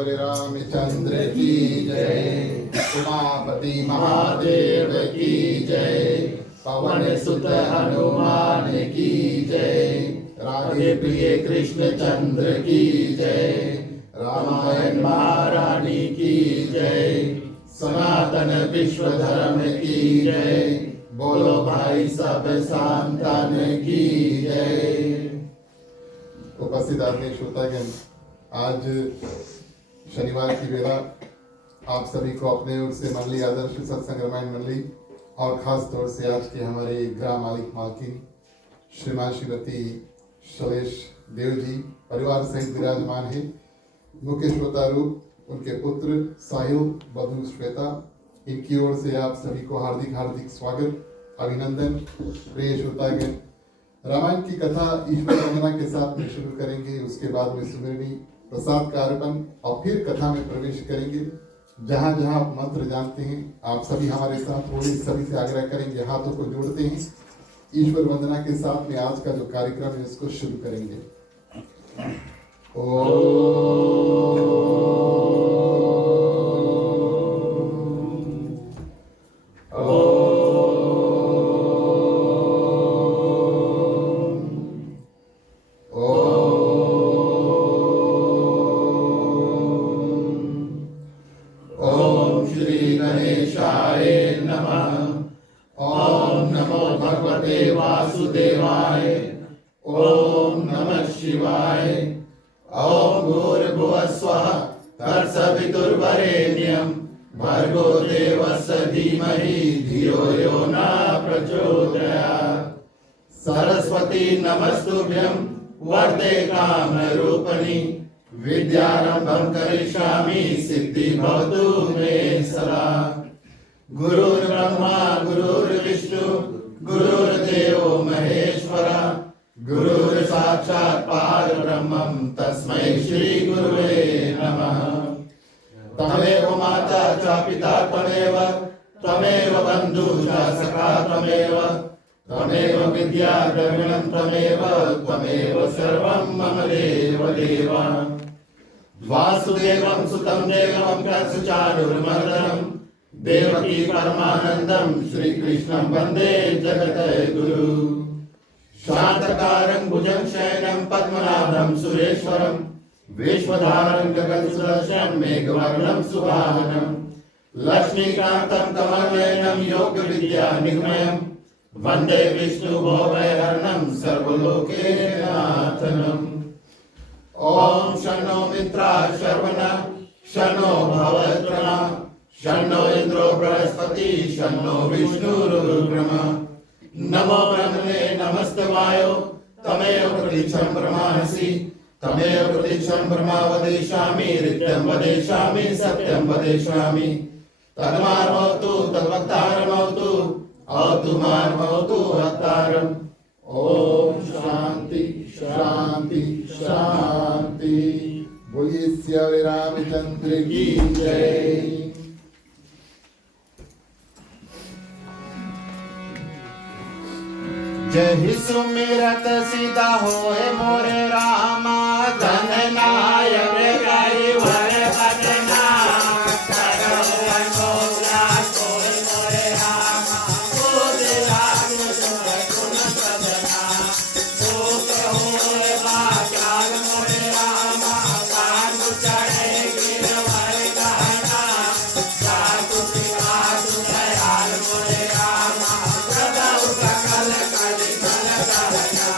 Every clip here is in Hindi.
श्योर रामचंद्र की जय। उमापति महादेव की जय। पवन सुत हनुमान की जय। राधे प्रिय कृष्ण चंद्र की जय। रामायण महारानी की जय। सनातन विश्व धर्म की जय। बोलो भाई सब संतान की जय। उपस्थित आदरणीय श्रोतागण, आज शनिवार की बेला आप सभी को अपने ओर से मंडली आदर्श सत्संग रामायण मंडली और खास तौर से आज के हमारे ग्राम मालिक मालकिन श्रीमान श्रीमती शैलेश देव जी परिवार सहित विराजमान है। मुख्य श्रोता रूप उनके पुत्र साहिल बधु श्वेता, इनकी ओर से आप सभी को हार्दिक हार्दिक स्वागत अभिनंदन। प्रिय श्रोतागण, रामायण की कथा ईश्वर वंदना के साथ में शुरू करेंगे, उसके बाद में सुमिरनी प्रसाद का अर्पण और फिर कथा में प्रवेश करेंगे। जहाँ जहाँ आप मंत्र जानते हैं आप सभी हमारे साथ थोड़ी सभी से आग्रह करेंगे, हाथों को जोड़ते हैं, ईश्वर वंदना के साथ में आज का जो कार्यक्रम है इसको शुरू करेंगे। सरस्वती नमस्तुभ्यं वरदे कामरूपिणी विद्यारंभं करिष्यामि सिद्धि भवतु मे सदा। गुरुर्ब्रह्मा गुरुर्विष्णु गुरुर्देवो महेश्वरा गुरुर्साक्षात् परब्रह्मं तस्मै श्री गुरुवे नमः। तमेव माता च पिता त्वमेव बन्धु च सखा त्वमेव विद्या द्रविणं त्वमेव सर्वं मम देव देव। वासुदेवं सुतं देवं कंसचाणूरमर्दनं देवकी परमानन्दं श्रीकृष्णं वन्दे जगद्गुरु। शान्तकारं भुजं शयनं पद्मनाभं सुरेश्वरं विश्वधारं गगनसदृशं मेघवर्णं सुभावनं लक्ष्मीकान्तं कमलनयनं योगविद्यानिगमनं वन्दे विष्णु भवभयहरणं सर्वलोकैकनाथनं। ॐ शन्नो मित्राः शर्वणः शन्नो भवत्रणः शन्नो इन्द्रो बृहस्पतिः शन्नो विष्णुरुक्रमः। नमो ब्रह्मणे नमस्ते वायो तमेव प्रतीक्षं ब्रह्मासि तमेव प्रतीक्षं ब्रह्मा वदिष्यामि नित्यं वदिष्यामि सत्यं वदिष्यामि। तन्मार्मोऽस्तु तद्वक्तारमोऽस्तु अवतु वक्तारम्। ओम शांति शांति शांति। बोलिए श्री रामचंद्र की जय। जय सुमिरत सीता होए मोरे रामा धन नायक करि वर बदना करो मनोरा होए मोरे रामा खुद लाग गुण सजना सुख होए बाचाल मोरे रामा कान चढ़े गिरवर गहना साधु साधु दयाल मोरे रामा प्रभु सकल करि कल करना।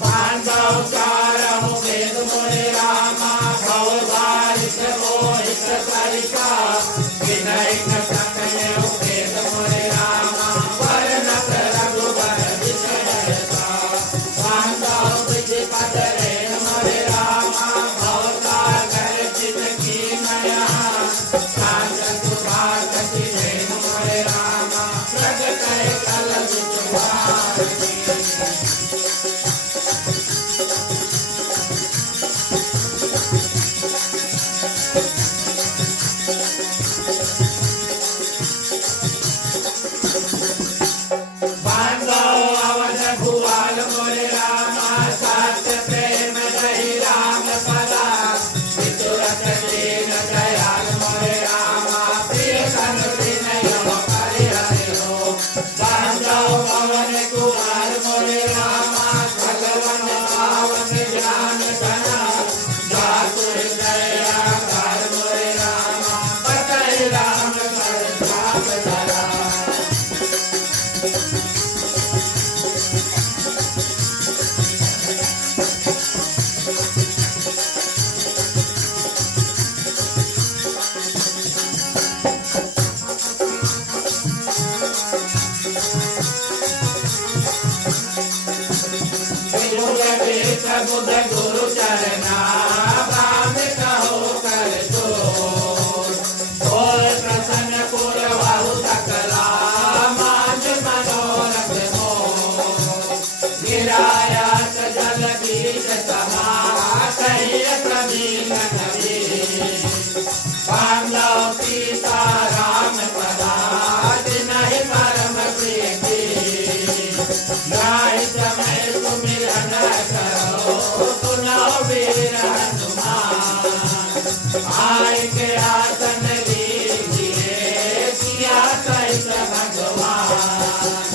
बांधव चारहु वेद मोरे रामा भव बारिश मोहित सरिता विनय न सकले वेद मोरे रामा वर्णत रघुबर विषयता बांधव विधि पदरे मोरे रामा भव सागर चित की नया कांत सुभाष चिरे मोरे रामा प्रगट कल विचवार बुध गुरु चरना बाम कहो कर दो बोल प्रसन्न पुर बाहु सकला मान मनोरथ मोर गिराया जल बीज समा कही प्रवीण नवी बांधव सीता राम पदा नहीं परम प्रीति नाहि समय सुमिरन करो सुनो वीर हनुमान आय के आसन लीजिए सिया सहित भगवान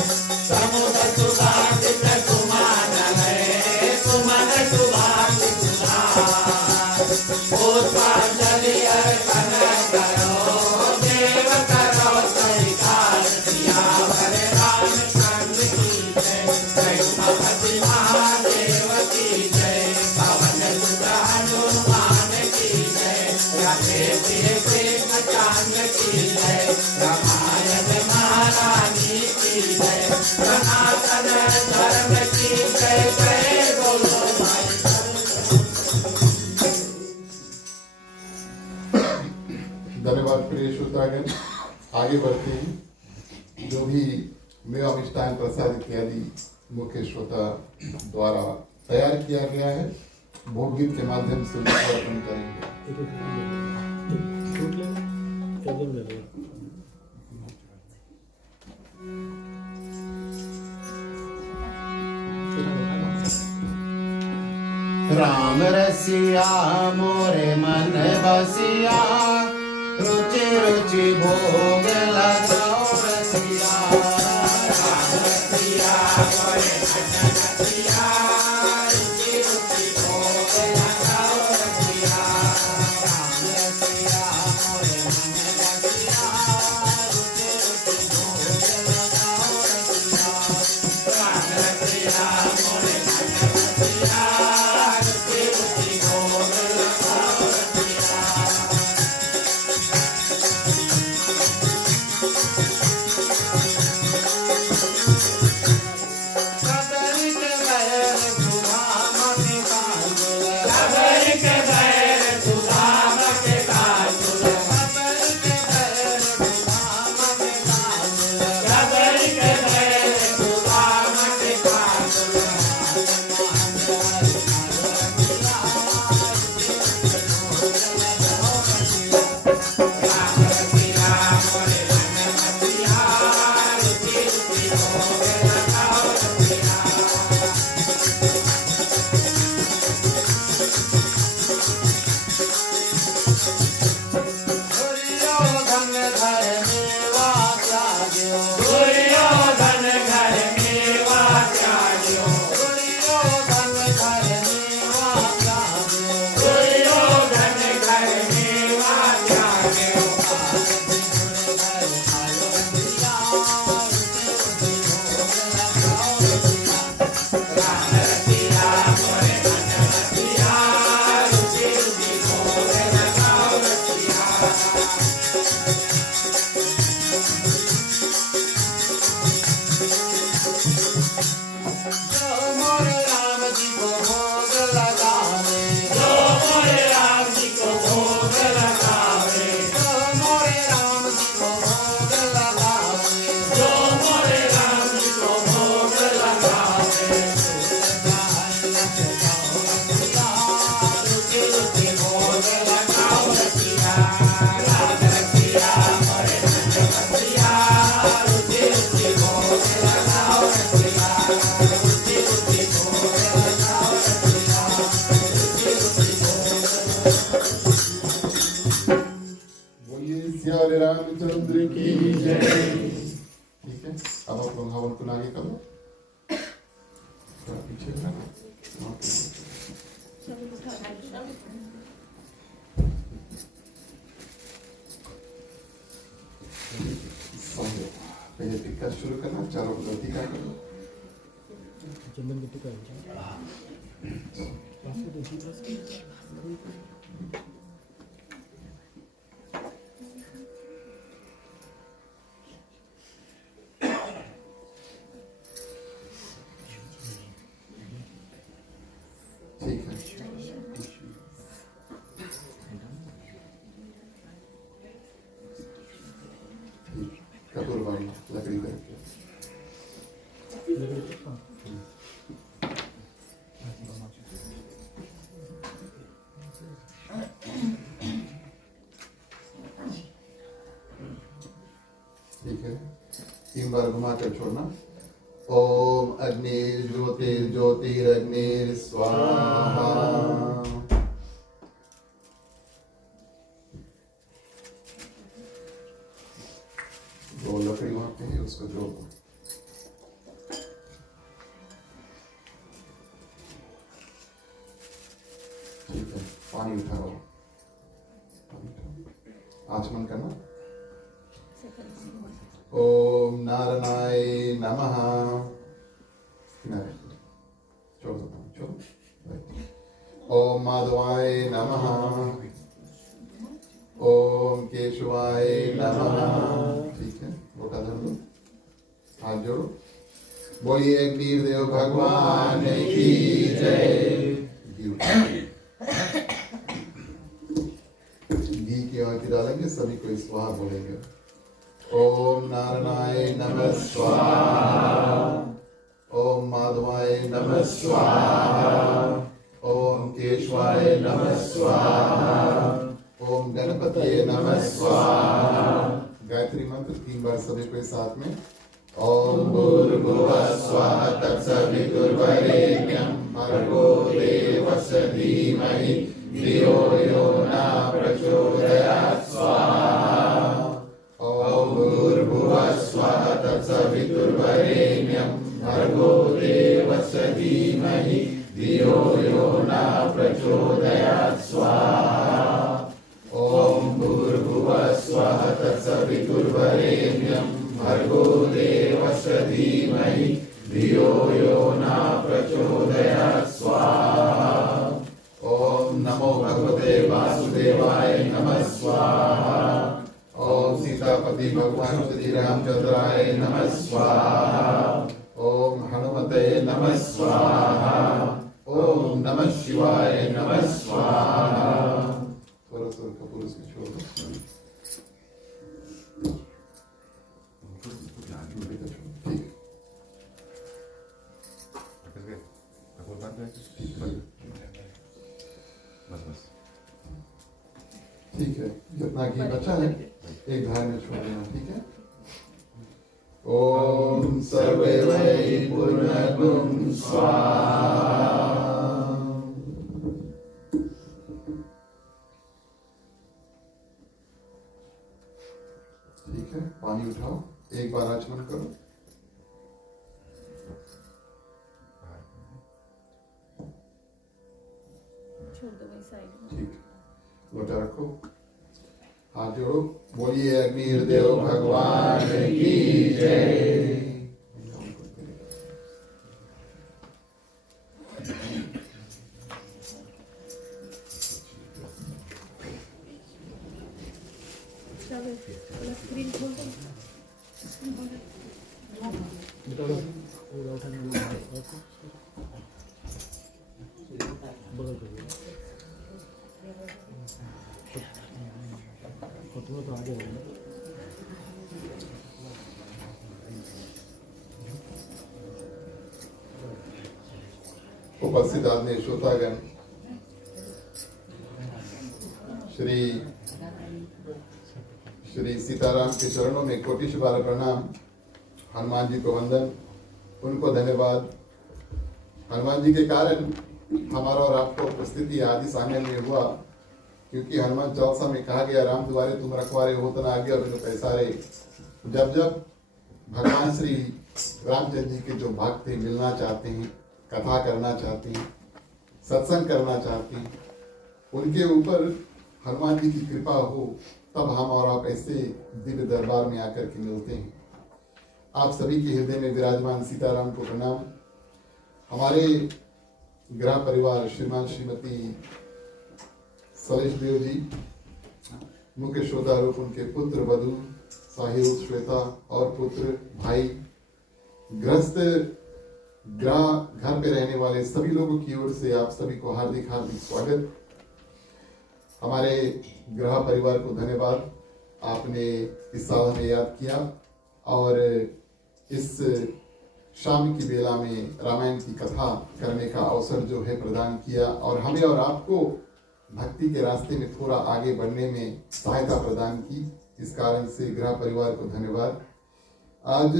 समुद्र सुभाषित सुमान है सुमन सुभाषित सुमान पुष्पांजलि अर्पण करो देव करो स्वीकार सियावर रामचंद्र की जय रघुपति महादेव की जय पवन सुत हनुमान की जय रखे श्री चांद की जय रामायण महारानी की जय सनातन धर्म की जय जय बोलो भाई। धन्यवाद प्रिय श्रोतागण। आगे बढ़ते हैं। जो भी मेवा मिष्टान प्रसाद इत्यादि मुख्य श्रोता द्वारा तैयार किया गया है भोग गीत के माध्यम से अर्पण करेंगे। राम रसिया मोरे मन बसिया रुचि रुचि भोग लगाओ रसिया राम रसिया मोरे मन बसिया रुचि रुचि भोग लगाओ रसिया राम रसिया मोरे मन बसिया रुचि रुचि भोग लगाओ रसिया राम रसिया मोरे मन बसिया हमारे रामचंद्र की जय। ठीक है, अब आप लोग हवन को आगे करो, थोड़ा पीछे करना। समझो, पहले टिक्का शुरू करना, चारों को टीका करो। चंदन की टीका ठीक है, कपूरवाली लकड़ी करके ठीक है, 3 बार घुमा कर छोड़ना। ओम अग्निर्ज्योतिर्ज्योतिरग्निर् स्वाहा। दो लकड़ी वहां पे है, उसको जोड़ दो। ठीक है, पानी उठाओ, आचमन करना। ओम नारायणाय नमः। छोड़ दो, छोड़ो। ओम माधवाय नमः। ओम केशवाय नमः। ठीक है, लोटा धर दो, हाथ जोड़ो। बोलिए वीरदेव भगवान की जय। घी की आरती डालेंगे, सभी को स्वाहा बोलेंगे। ओम नारायणाय नमः स्वाहा। ओम माधवाय नमः स्वाहा। ओम केशवाय नमः स्वाहा। ओम गणपतये नमः स्वाहा। गायत्री मंत्र 3 बार सभी को साथ में। ओम भूर्भुवः स्वः तत्सवितुर्वरेण्यं भर्गो देवस्य धीमहि धियो यो न प्रचोदयात् स्वाहा। ओम भूर्भुवः स्वः तत्सवितुर्वरेण्यं भर्गो देवस्य धीमहि धियो यो न प्रचोदयात् स्वाहा। ओम भूर्भुवः स्वः तत्सवितुर्वरेण्यं भर्गो देवस्य धीमहि धियो यो न प्रचोदयात् स्वाहा। ओम नमो भगवते वासुदेवाय नमः स्वाहा। ओम सीतापति भगवान श्री रामचंद्राय नमः स्वाहा। ओम हनुमते नमः स्वाहा। ओम नमः शिवाय नमः स्वाहा। थोड़ा सा कपूर से छोड़ दो। ठीक है, जितना घी बचा है एक धार में छोड़ देना। ठीक है। ओम सर्वे वै पूर्णगुं स्वाहा। ठीक है, पानी उठाओ, एक बार आचमन करो। ठीक, लोटा रखो, हाथ जोड़ो। बोलिए अग्निर्देव भगवान की जय। स्क्रीन खोल दो। बगल कर तो आगे उपस्थित आदमी श्रोतागण, श्री सीताराम के चरणों में कोटि बार प्रणाम। हनुमान जी को वंदन, उनको धन्यवाद। हनुमान जी के कारण हमारा और आपको उपस्थिति आदि सामने में हुआ। क्योंकि हनुमान चालीसा में कहा गया, राम द्वारे तुम रखवारे हो तना आगे और पैसा रे। जब जब भगवान श्री रामचंद्र जी के जो भक्त थे मिलना चाहते हैं, कथा करना चाहते हैं, सत्संग करना चाहते हैं, उनके ऊपर हनुमान जी की कृपा हो, तब हम और आप ऐसे दिव्य दरबार में आकर के मिलते हैं। आप सभी के हृदय में विराजमान सीताराम को प्रणाम। हमारे गृह परिवार श्रीमान श्रीमती सलेश देव जी, मुख्य श्रोतारूप उनके पुत्र वधु साहिल श्वेता और पुत्र भाई, गृहस्थ घर पे रहने वाले सभी लोगों की ओर से आप सभी को हार्दिक हार्दिक स्वागत। हमारे गृह परिवार को धन्यवाद, आपने इस साल हमें याद किया और इस शाम की बेला में रामायण की कथा करने का अवसर जो है प्रदान किया और हमें और आपको भक्ति के रास्ते में थोड़ा आगे बढ़ने में सहायता प्रदान की। इस कारण से गृह परिवार को धन्यवाद। आज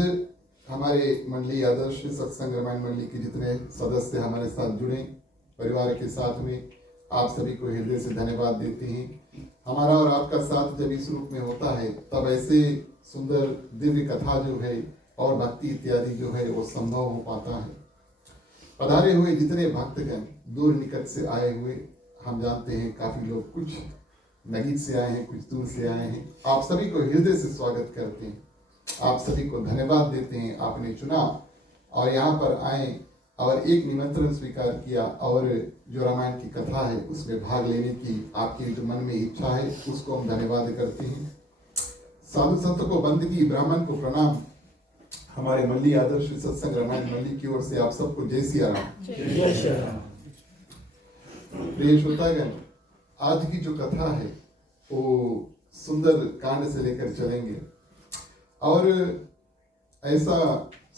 हमारे मंडली आदर्श सत्संग रामायण मंडली के जितने सदस्य हमारे साथ जुड़े, परिवार के साथ में आप सभी को हृदय से धन्यवाद देते हैं। हमारा और आपका साथ जब इस रूप में होता है तब ऐसे सुंदर दिव्य कथा जो है और भक्ति इत्यादि जो है वो संभव हो पाता है। पधारे हुए जितने भक्तगण दूर निकट से आए हुए, हम जानते हैं काफी लोग कुछ नजीक से आए हैं, कुछ दूर से आए हैं, आप सभी को हृदय से स्वागत करते हैं, आप सभी को धन्यवाद देते हैं। आपने चुना और यहाँ पर आए और एक निमंत्रण स्वीकार किया और जो रामायण की कथा है उसमें भाग लेने की आपकी जो मन में इच्छा है उसको हम धन्यवाद करते हैं। साधु संत को बंदगी, ब्राह्मण को प्रणाम। हमारे मंडली आदर्श सत्संग रामायण मंडली की ओर से आप सबको जय सिया राम। जय श्री राम। प्रिय श्रोतागण, आज की जो कथा है वो सुंदर कांड से लेकर चलेंगे और ऐसा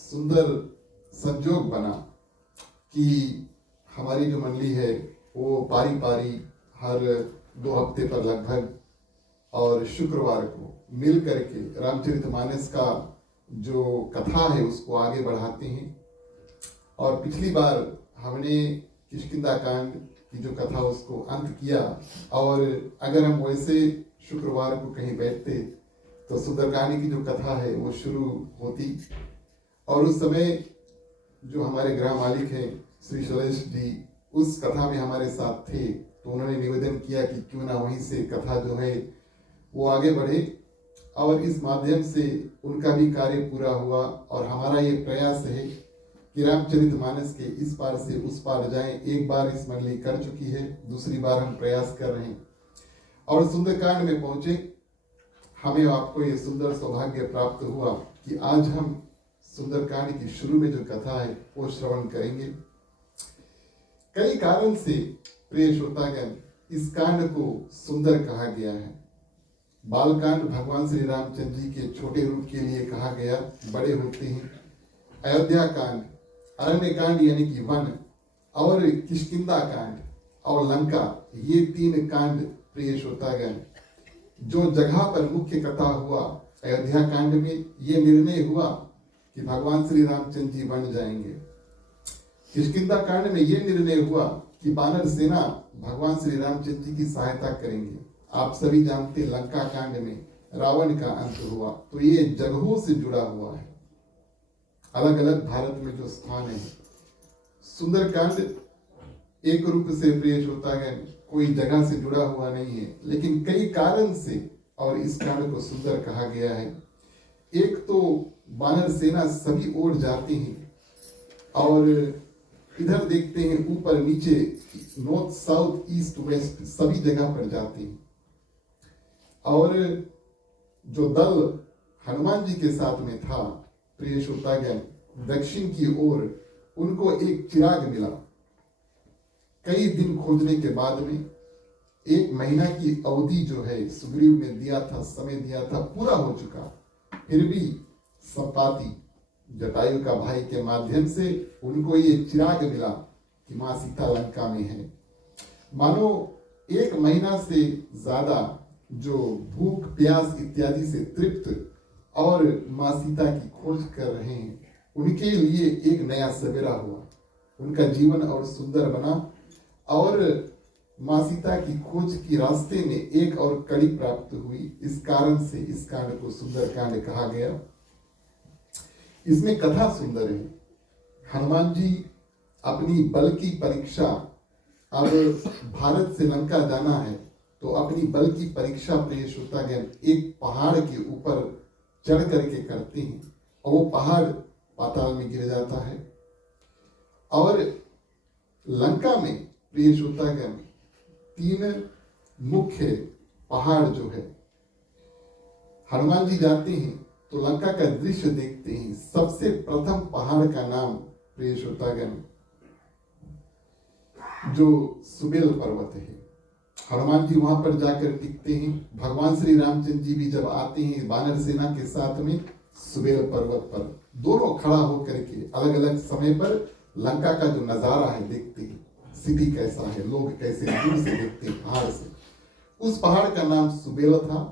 सुंदर संजोग बना कि हमारी जो मंडली है वो पारी पारी हर 2 हफ्ते पर लगभग और शुक्रवार को मिल करके रामचरितमानस का जो कथा है उसको आगे बढ़ाते हैं। और पिछली बार हमने किष्किंधा कांड की जो कथा उसको अंत किया और अगर हम वैसे शुक्रवार को कहीं बैठते तो सुंदरकांड की जो कथा है वो शुरू होती और उस समय जो हमारे गृह मालिक हैं श्री सुरेश जी उस कथा में हमारे साथ थे, तो उन्होंने निवेदन किया कि क्यों ना वहीं से कथा जो है वो आगे बढ़े और इस माध्यम से उनका भी कार्य पूरा हुआ। और हमारा ये प्रयास है कि रामचरितमानस के इस पार से उस पार जाएं। एक बार इस मंडली कर चुकी है, दूसरी बार हम प्रयास कर रहे हैं और सुंदरकांड में पहुंचे। हमें आपको ये सुंदर सौभाग्य प्राप्त हुआ कि आज हम सुंदरकांड की शुरू में जो कथा है वो श्रवण करेंगे। कई कारण से प्रिय श्रोतागण इस कांड को सुंदर कहा गया है। बालकांड भगवान श्री रामचंद्र जी के छोटे रूप के लिए कहा गया, बड़े होते हैं। अयोध्या कांड, अरण्य कांड यानी कि वन, और किष्किंधा कांड और लंका, ये 3 कांड प्रिय श्रोतागण जो जगह पर मुख्य कथा हुआ। अयोध्या कांड में ये निर्णय हुआ कि भगवान श्री रामचंद्र जी बन जाएंगे। किष्किंधा कांड में ये निर्णय हुआ कि वानर सेना भगवान श्री रामचंद्र जी की सहायता करेंगे। आप सभी जानते लंका कांड में रावण का अंत हुआ। तो ये जगहों से जुड़ा हुआ है, अलग अलग भारत में जो स्थान है। सुंदरकांड एक रूप से प्रिय श्रोतागण कोई जगह से जुड़ा हुआ नहीं है, लेकिन कई कारण से और इस कांड को सुंदर कहा गया है। एक तो वानर सेना सभी ओर जाती हैं और इधर देखते हैं, ऊपर नीचे, नॉर्थ साउथ ईस्ट वेस्ट सभी जगह पर जाती हैं। और जो दल हनुमान जी के साथ में था प्रिय श्रोतागण, दक्षिण की ओर उनको एक चिराग मिला। कई दिन खोजने के बाद में 1 महीना की अवधि जो है सुग्रीव ने दिया था, समय दिया था, पूरा हो चुका। फिर भी संपाति जटायु का भाई के माध्यम से उनको ये चिराग मिला कि माँ सीता लंका में है। मानो 1 महीना से ज्यादा जो भूख प्यास इत्यादि से तृप्त और माँ सीता की खोज कर रहे हैं, उनके लिए एक नया सवेरा हुआ, उनका जीवन और सुंदर बना। और माँ सीता की खोज की रास्ते में एक और कड़ी प्राप्त हुई। इस कारण से इस कांड को सुंदर कांड कहा गया। इसमें कथा सुंदर है। हनुमान जी अपनी बल की परीक्षा, अब भारत से लंका जाना है तो अपनी बल की परीक्षा प्रिय श्रोतागण एक पहाड़ के ऊपर चढ़ करके करते हैं और वो पहाड़ पाताल में गिर जाता है। और लंका में प्रिय श्रोतागण 3 मुख्य पहाड़ जो है, हनुमान जी जाते हैं तो लंका का दृश्य देखते हैं। सबसे प्रथम पहाड़ का नाम प्रिय श्रोतागण जो सुबेल पर्वत है। हनुमान जी वहां पर जाकर टिकते हैं। भगवान श्री रामचंद्र जी भी जब आते हैं वानर सेना के साथ में सुबेल पर्वत पर, दोनों खड़ा होकर के अलग अलग समय पर लंका का जो नजारा है देखते हैं, सिटी कैसा है, लोग कैसे दूर से देखते हैं पहाड़ से। उस पहाड़ का नाम सुबेल था,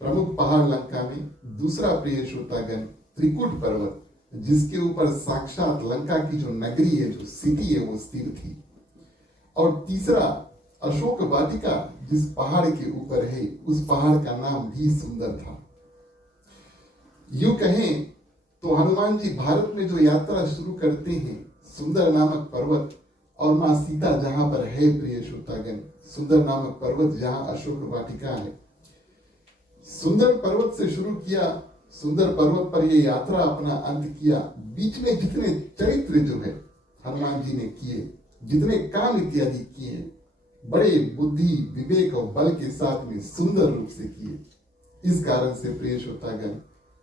प्रमुख पहाड़ लंका में। दूसरा प्रिय श्रोतागण त्रिकुट पर्वत, जिसके ऊपर साक्षात लंका की जो नगरी है, जो सिटी है, वो स्थिर थी। और तीसरा अशोक वाटिका, जिस पहाड़ के ऊपर है, उस पहाड़ का नाम भी सुंदर था। यूं कहें तो हनुमान जी भारत में जो यात्रा शुरू करते हैं, सुंदर नामक पर्वत और माँ सीता जहां पर है प्रिय श्रोतागण, सुंदर नामक पर्वत जहां अशोक वाटिका है, सुंदर पर्वत से शुरू किया। सुंदर पर्वत पर ये यात्रा अपना अंत किया। बीच में जितने चरित्र जो है हनुमान जी ने किए, जितने काम इत्यादि किए, बड़े बुद्धि विवेक और बल के साथ में सुंदर रूप से किए। इस कारण से प्रिय श्रोतागण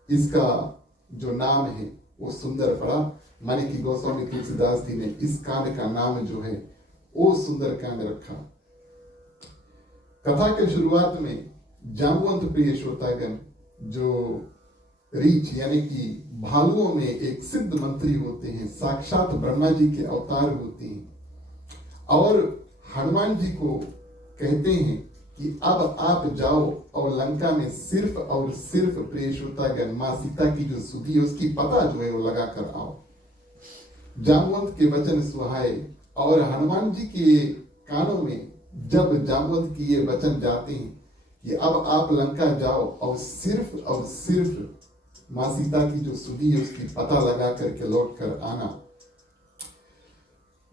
इसका जो नाम है वो सुंदर पड़ा। माने कि गोस्वामी तुलसीदास जी ने इस कांड का नाम जो है वो सुंदर कांड रखा। कथा के शुरुआत में जाम्बवंत प्रिय श्रोतागण जो रीछ यानी कि भालुओं में एक सिद्ध मंत्री होते हैं, साक्षात ब्रह्मा जी के अवतार होते हैं, और हनुमान जी को कहते हैं कि अब आप जाओ और लंका में सिर्फ और सिर्फ प्रिय श्रोतागण माँ सीता की जो सुधि है उसकी पता जो है वो लगा कर आओ। जाम्बवंत के वचन सुहाए, और हनुमान जी के कानों में जब जाम्बवंत की ये वचन जाते हैं कि अब आप लंका जाओ और सिर्फ माँ सीता की जो सुधि है उसकी पता लगा करके लौट कर आना।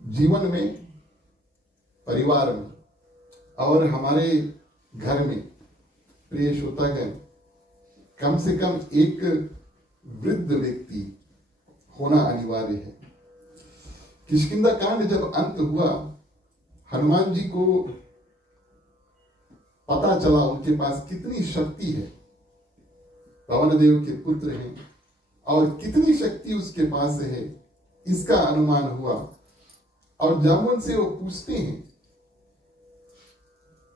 जीवन में, परिवार में और हमारे घर में प्रिय श्रोतागण कम से कम एक वृद्ध व्यक्ति होना अनिवार्य है। किष्किंधा कांड जब अंत हुआ, हनुमान जी को पता चला उनके पास कितनी शक्ति है, पवन देव के पुत्र हैं और कितनी शक्ति उसके पास है, इसका अनुमान हुआ। और जामुन से वो पूछते हैं,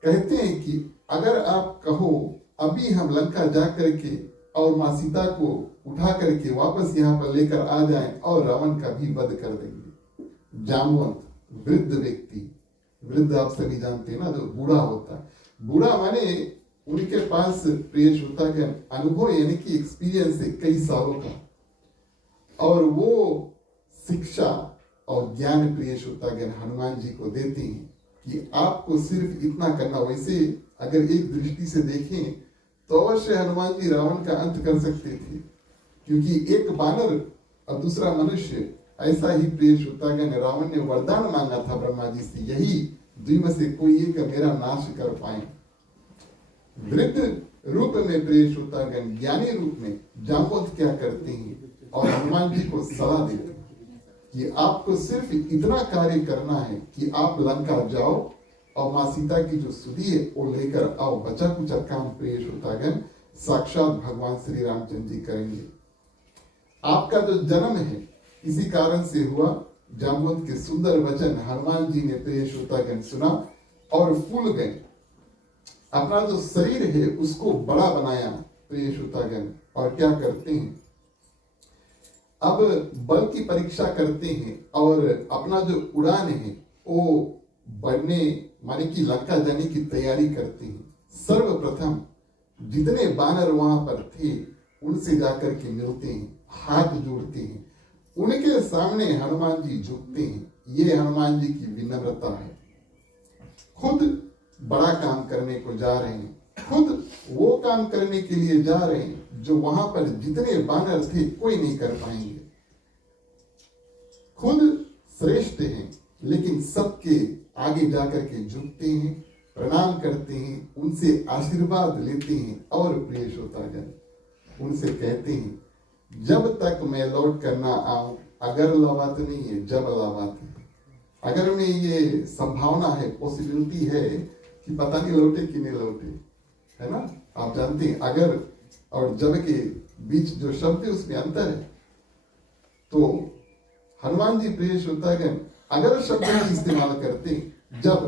कहते हैं कि अगर आप कहो अभी हम लंका जा करके और माँ सीता को उठा करके वापस यहाँ पर लेकर आ जाएं और रावण का भी वध कर देंगे। जामवंत वृद्ध व्यक्ति, वृद्ध आप सभी जानते हैं ना, जो बूढ़ा होता है। बूढ़ा माने उनके पास प्रिय श्रोता का अनुभव यानी कि एक्सपीरियंस है कई सालों का, और वो शिक्षा और ज्ञान प्रिय श्रोतागण हनुमान जी को देते हैं कि आपको सिर्फ इतना करना। वैसे अगर एक दृष्टि से देखें तो अवश्य हनुमान जी रावण का अंत कर सकते थे, क्योंकि एक बानर और दूसरा मनुष्य, ऐसा ही प्रिय श्रोतागण रावण ने वरदान मांगा था ब्रह्मा जी से, यही द्विम से कोई एक मेरा नाश कर पाए। वृद्ध रूप में प्रिय श्रोतागण, ज्ञानी रूप में जाम्बवंत क्या करते हैं और हनुमान जी को सलाह देते हैं कि आपको सिर्फ इतना कार्य करना है कि आप लंका जाओ और माँ सीता की जो सुधि है वो लेकर आओ। बचा कुचा काम प्रिय श्रोतागण साक्षात भगवान श्री रामचंद्र जी करेंगे। आपका जो जन्म है इसी कारण से हुआ। जाम्बवंत के सुंदर वचन हनुमान जी ने प्रिय श्रोतागण सुना और फूल गए। अपना जो शरीर है उसको बड़ा बनाया प्रिय श्रोतागण, और क्या करते हैं, अब बल की परीक्षा करते हैं और अपना जो उड़ान है वो बढ़ने माने कि लंका जाने की तैयारी करते हैं। सर्वप्रथम जितने बानर वहां पर थे उनसे जाकर के मिलते हैं, हाथ जोड़ते हैं, उनके सामने हनुमान जी झुकते हैं। ये हनुमान जी की विनम्रता है। खुद बड़ा काम करने को जा रहे हैं, खुद वो काम करने के लिए जा रहे हैं जो वहां पर जितने बानर थे कोई नहीं कर पाएंगे। खुद श्रेष्ठ हैं लेकिन सबके आगे जाकर के झुकते हैं, प्रणाम करते हैं, उनसे आशीर्वाद लेते हैं और प्रिय श्रोतागण उनसे कहते हैं जब तक मैं लौट कर ना आऊं, अगर लवात नहीं है जब लवात है। अगर उन्हें ये संभावना है, पॉसिबिलिटी है कि पता नहीं लौटे कि नहीं लौटे, है ना। आप जानते हैं अगर और जब के बीच जो शब्द है उसमें अंतर है। तो हनुमान जी प्रिय श्रोतागण अगर शब्द का इस्तेमाल करते जब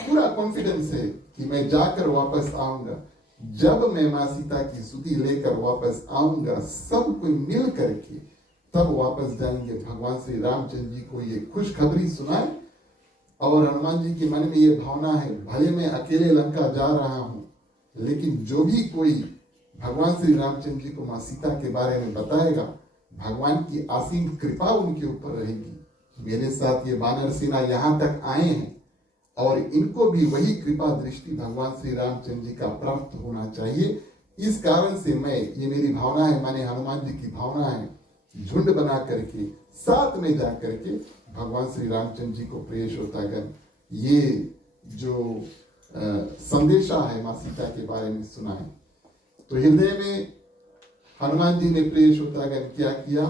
पूरा कॉन्फिडेंस है कि मैं जाकर वापस आऊंगा, जब मैं मां सीता की स्तुति लेकर वापस आऊंगा, सब कोई मिल करके तब वापस जाएंगे। भगवान श्री रामचंद्र जी को ये खुशखबरी सुनाए और हनुमान जी के मन में ये भावना है भले मैं अकेले लंका जा रहा हूं, लेकिन जो भी कोई भगवान श्री रामचंद्र जी को मां सीता के बारे में बताएगा, भगवान की असीम कृपा उनके ऊपर रहेगी। मेरे साथ ये वानर सेना यहाँ तक आए हैं और इनको भी वही कृपा दृष्टि भगवान श्री रामचंद्र जी का प्राप्त होना चाहिए। इस कारण से मैं, ये मेरी भावना है, माने हनुमान जी की भावना है, झुंड बना करके साथ में जा करके भगवान श्री रामचंद्र जी को प्रिय श्रोतागण ये जो संदेशा है मां सीता के बारे में सुनाए। तो हृदय में हनुमान जी ने प्रिय श्रोतागण क्या किया,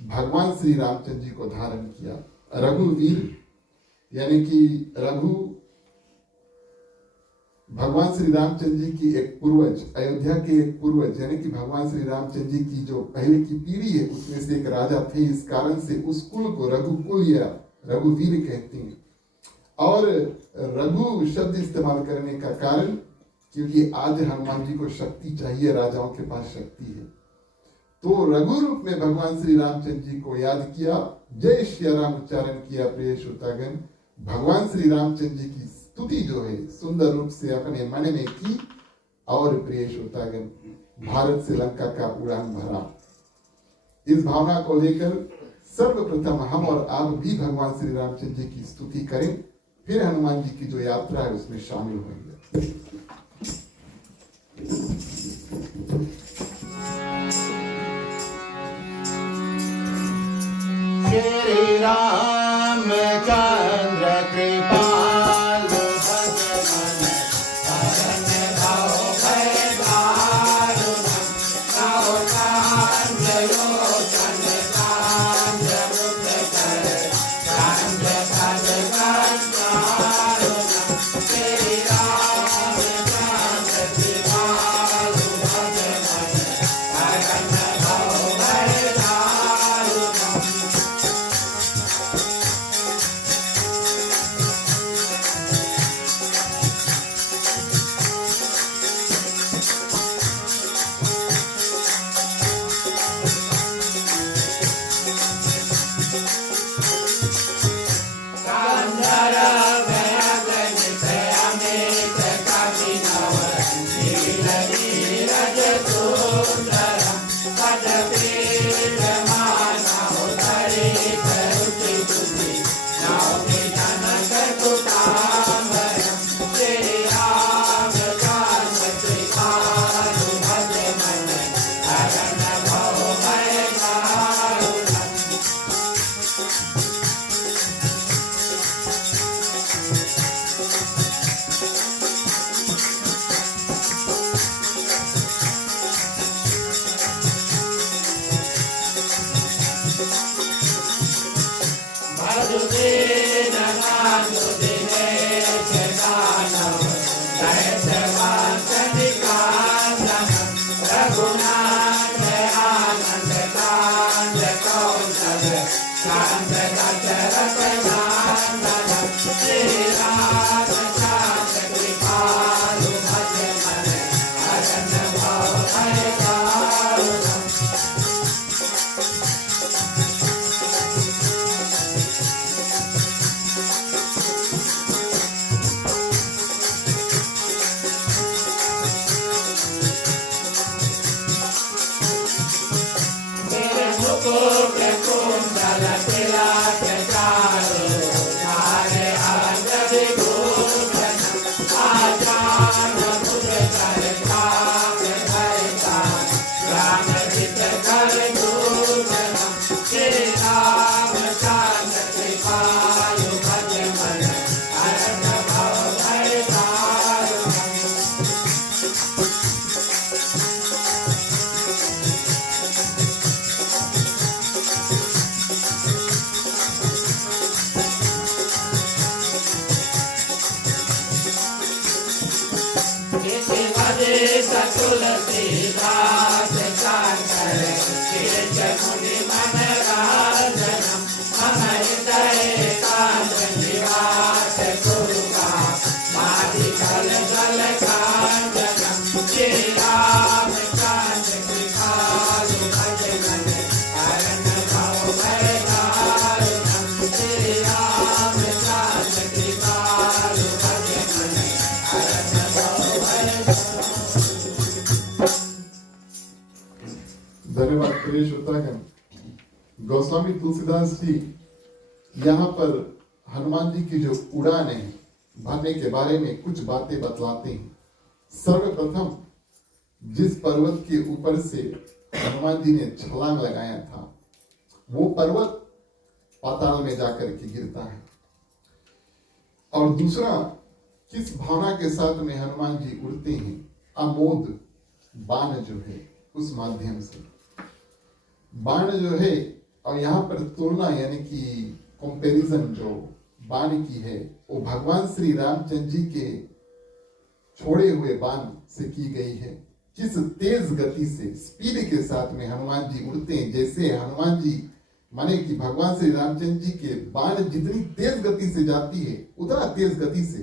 भगवान श्री रामचंद्र जी को धारण किया। रघुवीर यानी कि रघु भगवान श्री रामचंद्र जी की एक पूर्वज, अयोध्या के एक पूर्वज, यानी कि भगवान श्री रामचंद्र जी की जो पहले की पीढ़ी है उसमें से एक राजा थे। इस कारण से उस कुल को रघुकुल या रघुवीर कहते हैं। और रघु शब्द इस्तेमाल करने का कारण क्योंकि आज हनुमान जी को शक्ति चाहिए, राजाओं के पास शक्ति है। तो रघु रूप में भगवान श्री रामचंद्र जी को याद किया, जय श्री राम उच्चारण किया। प्रिय श्रोतागण भगवान श्री रामचंद्र जी की स्तुति जो है सुंदर रूप से अपने मन में की और प्रिय श्रोतागण भारत से लंका का उड़ान भरा। इस भावना को लेकर सर्वप्रथम हम और आप भी भगवान श्री रामचंद्र जी की स्तुति करें, फिर हनुमान जी की जो यात्रा है उसमें शामिल होंगे। श्री रामचंद्र कृपाल श्री राम इति वदेत तुलसीदास सागर शीर्ष मुनि मन राजनम मम हृदय एकांत निवास गुरुवा माधि कल कल कांचनम श्री राम कांत कृपालु भजन करण भव भय दारुणम श्री राम कांत कृपालु भजन करण भव भय धन्यवाद प्रिय श्रोतागण। गोस्वामी तुलसीदास जी यहाँ पर हनुमान जी की जो उड़ान है भरने के बारे में कुछ बातें बतलाते हैं। सर्वप्रथम जिस पर्वत के ऊपर से हनुमान जी ने छलांग लगाया था वो पर्वत पाताल में जाकर के गिरता है। और दूसरा किस भावना के साथ में हनुमान जी उड़ते हैं, अमोद बाण जो है उस माध्यम से बाण जो है। और यहाँ पर तुलना यानी कि कंपैरिजन जो बाण की है वो भगवान श्री रामचंद्र जी के छोड़े हुए बाण से की गई है। किस तेज गति से स्पीड के साथ में हनुमान जी उड़ते हैं, जैसे हनुमान जी माने कि भगवान श्री रामचंद्र जी के बाण जितनी तेज गति से जाती है उतना तेज गति से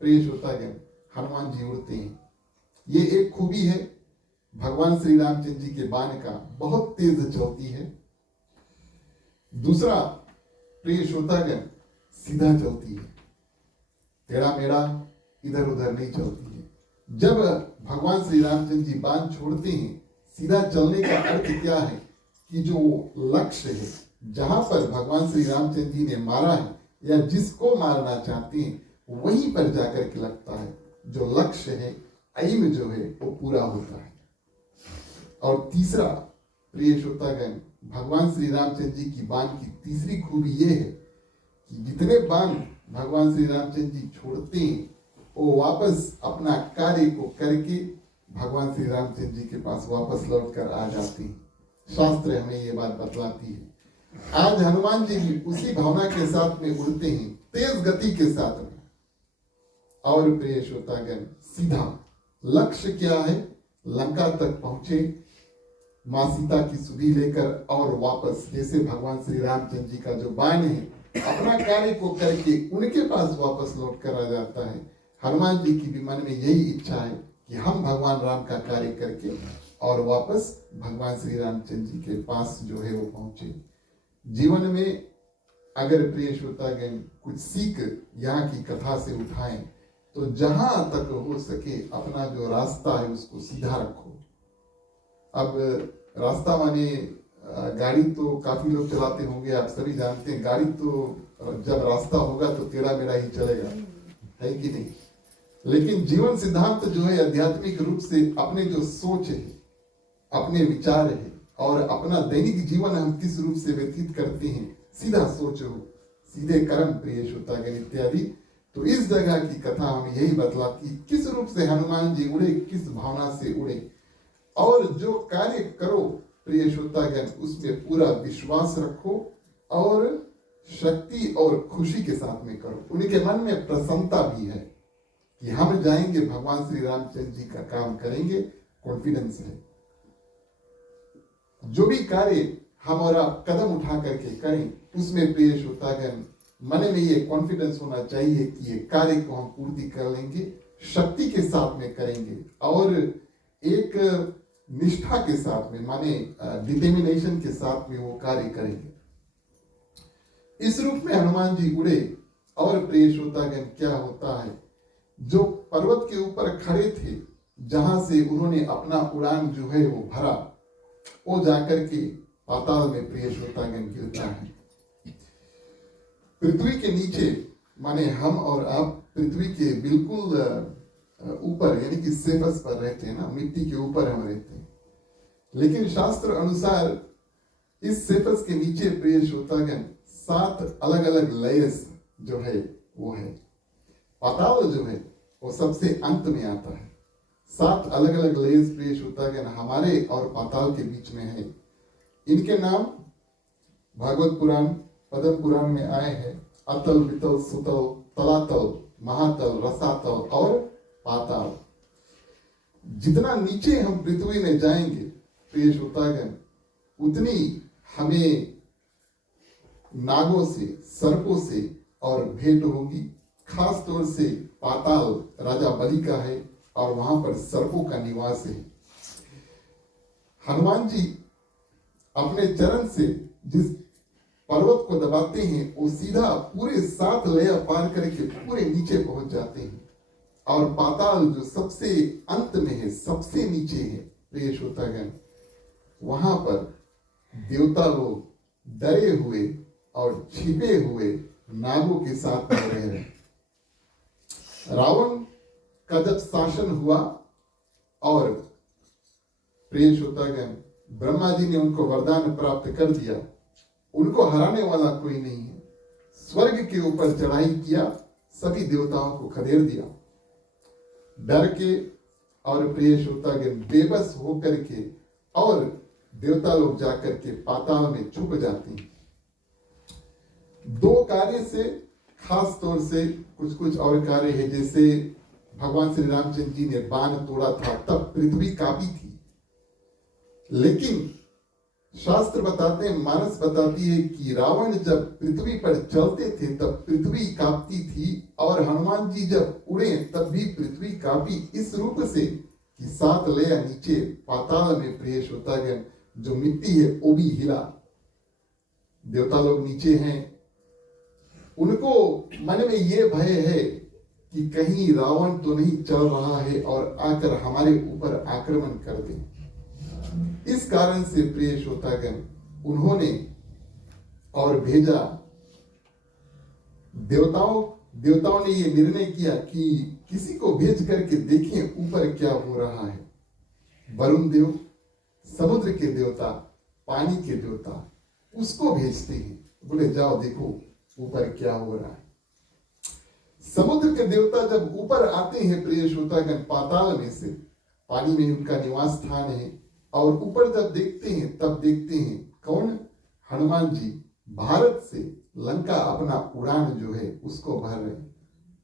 प्रिय श्रोतागण हनुमान जी उड़ते हैं। ये एक खूबी है भगवान श्री रामचंद्र जी के बाण का, बहुत तेज चलती है। दूसरा प्रिय श्रोतागण सीधा चलती है, टेढ़ा मेढ़ा इधर उधर नहीं चलती है। जब भगवान श्री रामचंद्र जी बाण छोड़ते हैं, सीधा चलने का अर्थ क्या है कि जो लक्ष्य है जहां पर भगवान श्री रामचंद्र जी ने मारा है या जिसको मारना चाहते हैं वहीं पर जाकर के लगता है। जो लक्ष्य है, एम जो है वो पूरा होता है। और तीसरा प्रिय श्रोतागण भगवान श्री रामचंद्र जी की बाण की तीसरी खूबी ये है कि जितने बाण भगवान श्री रामचंद्र जी छोड़ते हैं वो वापस अपना कार्य को करके भगवान श्री रामचंद्र जी के पास वापस लौट कर आ जाते हैं। शास्त्र हमें ये बात बतलाती है। आज हनुमान जी भी उसी भावना के साथ में उड़ते हैं, तेज गति के साथ में। और प्रिय श्रोतागण सीधा लक्ष्य क्या है, लंका तक पहुंचे, माँ सीता की सुधि लेकर और वापस, जैसे भगवान श्री रामचंद्र जी का जो बाण है अपना कार्य को करके उनके पास वापस लौट कर आ जाता है। हनुमान जी की भी मन में यही इच्छा है कि हम भगवान राम का कार्य करके और वापस भगवान श्री रामचंद्र जी के पास जो है वो पहुंचे। जीवन में अगर प्रिय श्रोतागण कुछ सीख यहाँ की कथा से उठाएं तो जहां तक हो सके अपना जो रास्ता है उसको सीधा रखो। अब रास्ता माने गाड़ी तो काफी लोग चलाते होंगे, आप सभी जानते हैं गाड़ी तो जब रास्ता होगा तो टेढ़ा मेढ़ा ही चलेगा, है कि नहीं। लेकिन जीवन सिद्धांत जो है आध्यात्मिक रूप से अपने जो सोच है, अपने विचार है और अपना दैनिक जीवन हम किस रूप से व्यतीत करते हैं, सीधा सोच हो, सीधे कर्म प्रिय श्रोतागण इत्यादि। तो इस जगह की कथा हमें यही बतलाती किस रूप से हनुमान जी उड़े, किस भावना से उड़े। और जो कार्य करो प्रिय श्रोतागण उसमें पूरा विश्वास रखो और शक्ति और खुशी के साथ में करो। उनके मन में प्रसन्नता भी है कि हम जाएंगे भगवान श्री रामचंद्र जी का काम करेंगे, कॉन्फिडेंस है। जो भी कार्य हम और आप कदम उठा करके करें उसमें प्रिय श्रोतागण मन में ये कॉन्फिडेंस होना चाहिए कि ये कार्य को हम पूर्ति कर लेंगे, शक्ति के साथ में करेंगे और एक निष्ठा के साथ में माने डिटर्मिनेशन के साथ में वो कार्य करेंगे। इस रूप में हनुमान जी उड़े और प्रिय श्रोतागण क्या होता है, जो पर्वत के ऊपर खड़े थे जहां से उन्होंने अपना उड़ान जो है वो भरा, वो जाकर के पाताल में प्रिय श्रोतागण गिरता है। पृथ्वी के नीचे माने हम और आप पृथ्वी के बिल्कुल ऊपर यानी कि सरफेस पर रहते हैं ना, मिट्टी के ऊपर हम रहते हैं। लेकिन शास्त्र अनुसार इस सरफेस के नीचे प्रिय श्रोतागण 7 अलग अलग लेयर्स जो है वो है। पाताल जो है वो सबसे अंत में आता है। 7 अलग अलग लेयर्स प्रिय श्रोतागण हमारे और पाताल के बीच में है। इनके नाम भागवत पुराण, पद्म पुराण में आए हैं। अतल, वितल, सुतल, तलातल, महातल, रसातल और पाताल। जितना नीचे हम पृथ्वी में जाएंगे प्रिय श्रोतागण, उतनी हमें नागों से, सर्पों से और भेंट होगी। खास तौर से पाताल राजा बलि का है और वहां पर सर्पों का निवास है। हनुमान जी अपने चरण से जिस पर्वत को दबाते हैं वो सीधा पूरे 7 लया पार करके पूरे नीचे पहुंच जाते हैं। और पाताल जो सबसे अंत में है, सबसे नीचे है प्रिय श्रोतागण, वहां पर देवता लोग डरे हुए और छिपे हुए नागों के साथ में रह रहे। रावण का जब शासन हुआ और प्रिय श्रोतागण, ब्रह्मा जी ने उनको वरदान प्राप्त कर दिया, उनको हराने वाला कोई नहीं है। स्वर्ग के ऊपर चढ़ाई किया, सभी देवताओं को खदेड़ दिया। डर के और प्रिय श्रोतागण बेबस होकर के और देवता लोग जाकर के पाताल में छुप जाते हैं। 2 कार्य से, खास तौर से कुछ और कार्य है, जैसे भगवान श्री रामचंद्र जी ने बाण तोड़ा था तब पृथ्वी कांपी थी। लेकिन शास्त्र बताते हैं, मानस बताती है कि रावण जब पृथ्वी पर चलते थे तब पृथ्वी कांपती थी और हनुमान जी जब उड़े तब भी पृथ्वी कांपी, इस रूप से कि 7 लया नीचे पाताल में प्रिय श्रोतागण जो मिट्टी है वो भी हिला। देवता लोग नीचे हैं, उनको मन में ये भय है कि कहीं रावण तो नहीं चल रहा है और आकर हमारे ऊपर आक्रमण कर दे। इस कारण से प्रिय श्रोतागण उन्होंने और भेजा, देवताओं ने ये निर्णय किया कि किसी को भेज करके देखें ऊपर क्या हो रहा है। वरुण देव, समुद्र के देवता, पानी के देवता, उसको भेजते हैं, बोले जाओ देखो ऊपर क्या हो रहा है। समुद्र के देवता जब ऊपर आते हैं प्रिय श्रोतागण, पाताल में से, पानी में उनका निवास स्थान है, और ऊपर जब देखते हैं तब देखते हैं कौन, हनुमान जी भारत से लंका अपना उड़ान जो है उसको भर रहे।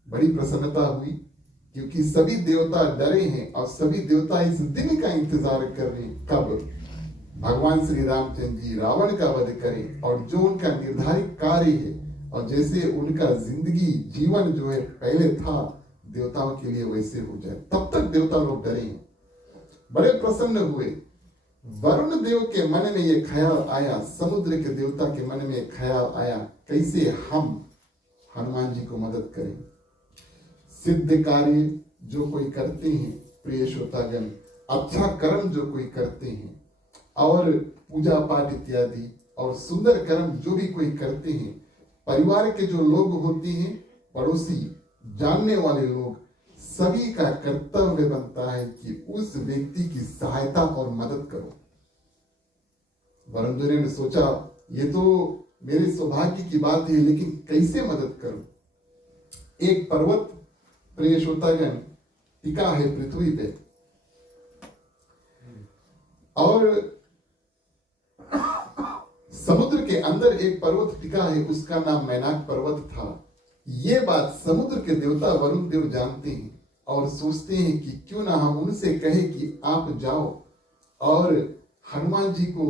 बड़ी प्रसन्नता हुई क्योंकि सभी देवता डरे हैं और सभी देवता इस दिन का इंतजार कर रहे हैं कब भगवान श्री रामचंद्र जी रावण का वध करें और जो उनका निर्धारित कार्य है और जैसे उनका जिंदगी जीवन जो है पहले था देवताओं के लिए वैसे हो जाए। तब तक देवता लोग डरे हैं, बड़े प्रसन्न हुए। वरुण देव के मन में ये ख्याल आया, समुद्र के देवता के मन में एक ख्याल आया, कैसे हम हनुमान जी को मदद करें। सिद्ध कार्य जो कोई करते हैं प्रिय श्रोतागण, अच्छा कर्म जो कोई करते हैं और पूजा पाठ इत्यादि और सुंदर कर्म जो भी कोई करते हैं, परिवार के जो लोग होते हैं, पड़ोसी, जानने वाले लोग, सभी का कर्तव्य बनता है कि उस व्यक्ति की सहायता और मदद करो। वरुण देव ने सोचा ये तो मेरे सौभाग्य की बात है, लेकिन कैसे मदद करूं। एक पर्वत प्रिय श्रोतागण टिका है पृथ्वी पे और समुद्र के अंदर एक पर्वत टिका है, उसका नाम मैनाक पर्वत था। ये बात समुद्र के देवता वरुण देव जानते हैं और सोचते हैं कि क्यों ना हम उनसे कहें कि आप जाओ और हनुमान जी को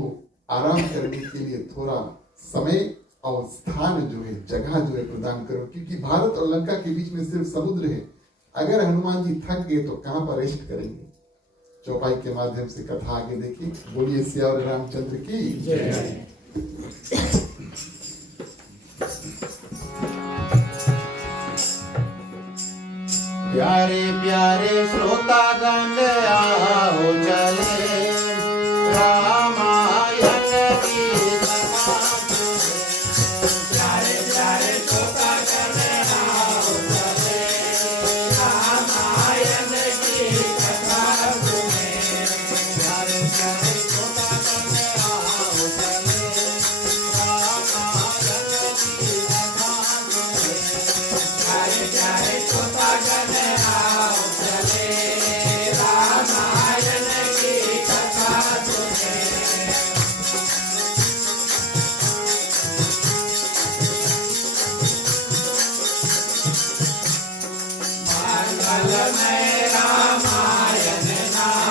आराम करने के लिए थोड़ा समय और स्थान जो है, जगह जो है प्रदान करो, क्योंकि भारत और लंका के बीच में सिर्फ समुद्र है। अगर हनुमान जी थक गए तो कहां पर रेस्ट करेंगे। चौपाई के माध्यम से कथा आगे देखिए। बोलिए सियावर रामचंद्र की जय। प्यारे प्यारे श्रोतागण आओ चले रामायण की कथा सुने। प्यारे प्यारे श्रोतागण आओ चले रामायण की कथा सुने। प्यारे प्यारे श्रोतागण आओ चले रामायण की कथा सुने। प्यारे प्यारे श्रोतागण आओ चले रामायण की कथा सुने। मंगल में रामायण नाम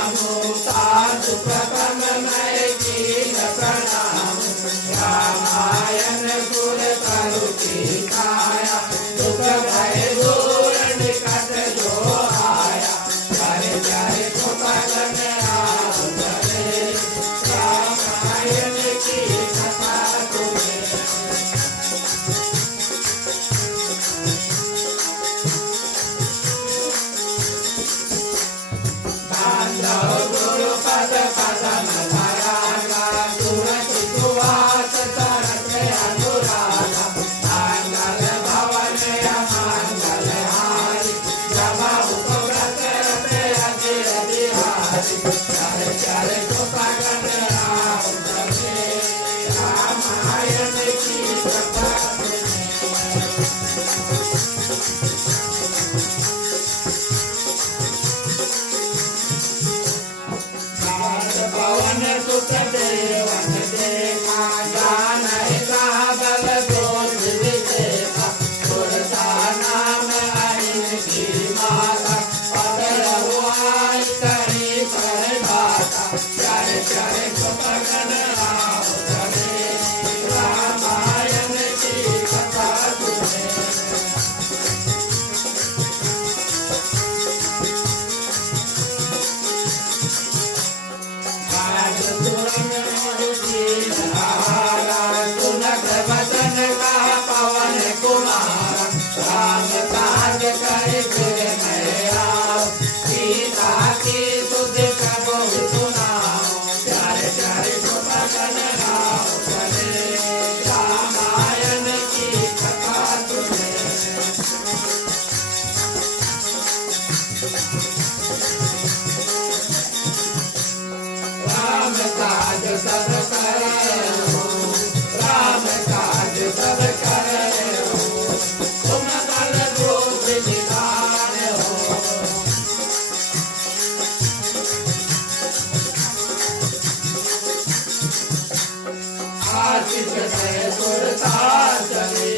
गए सुरता चले,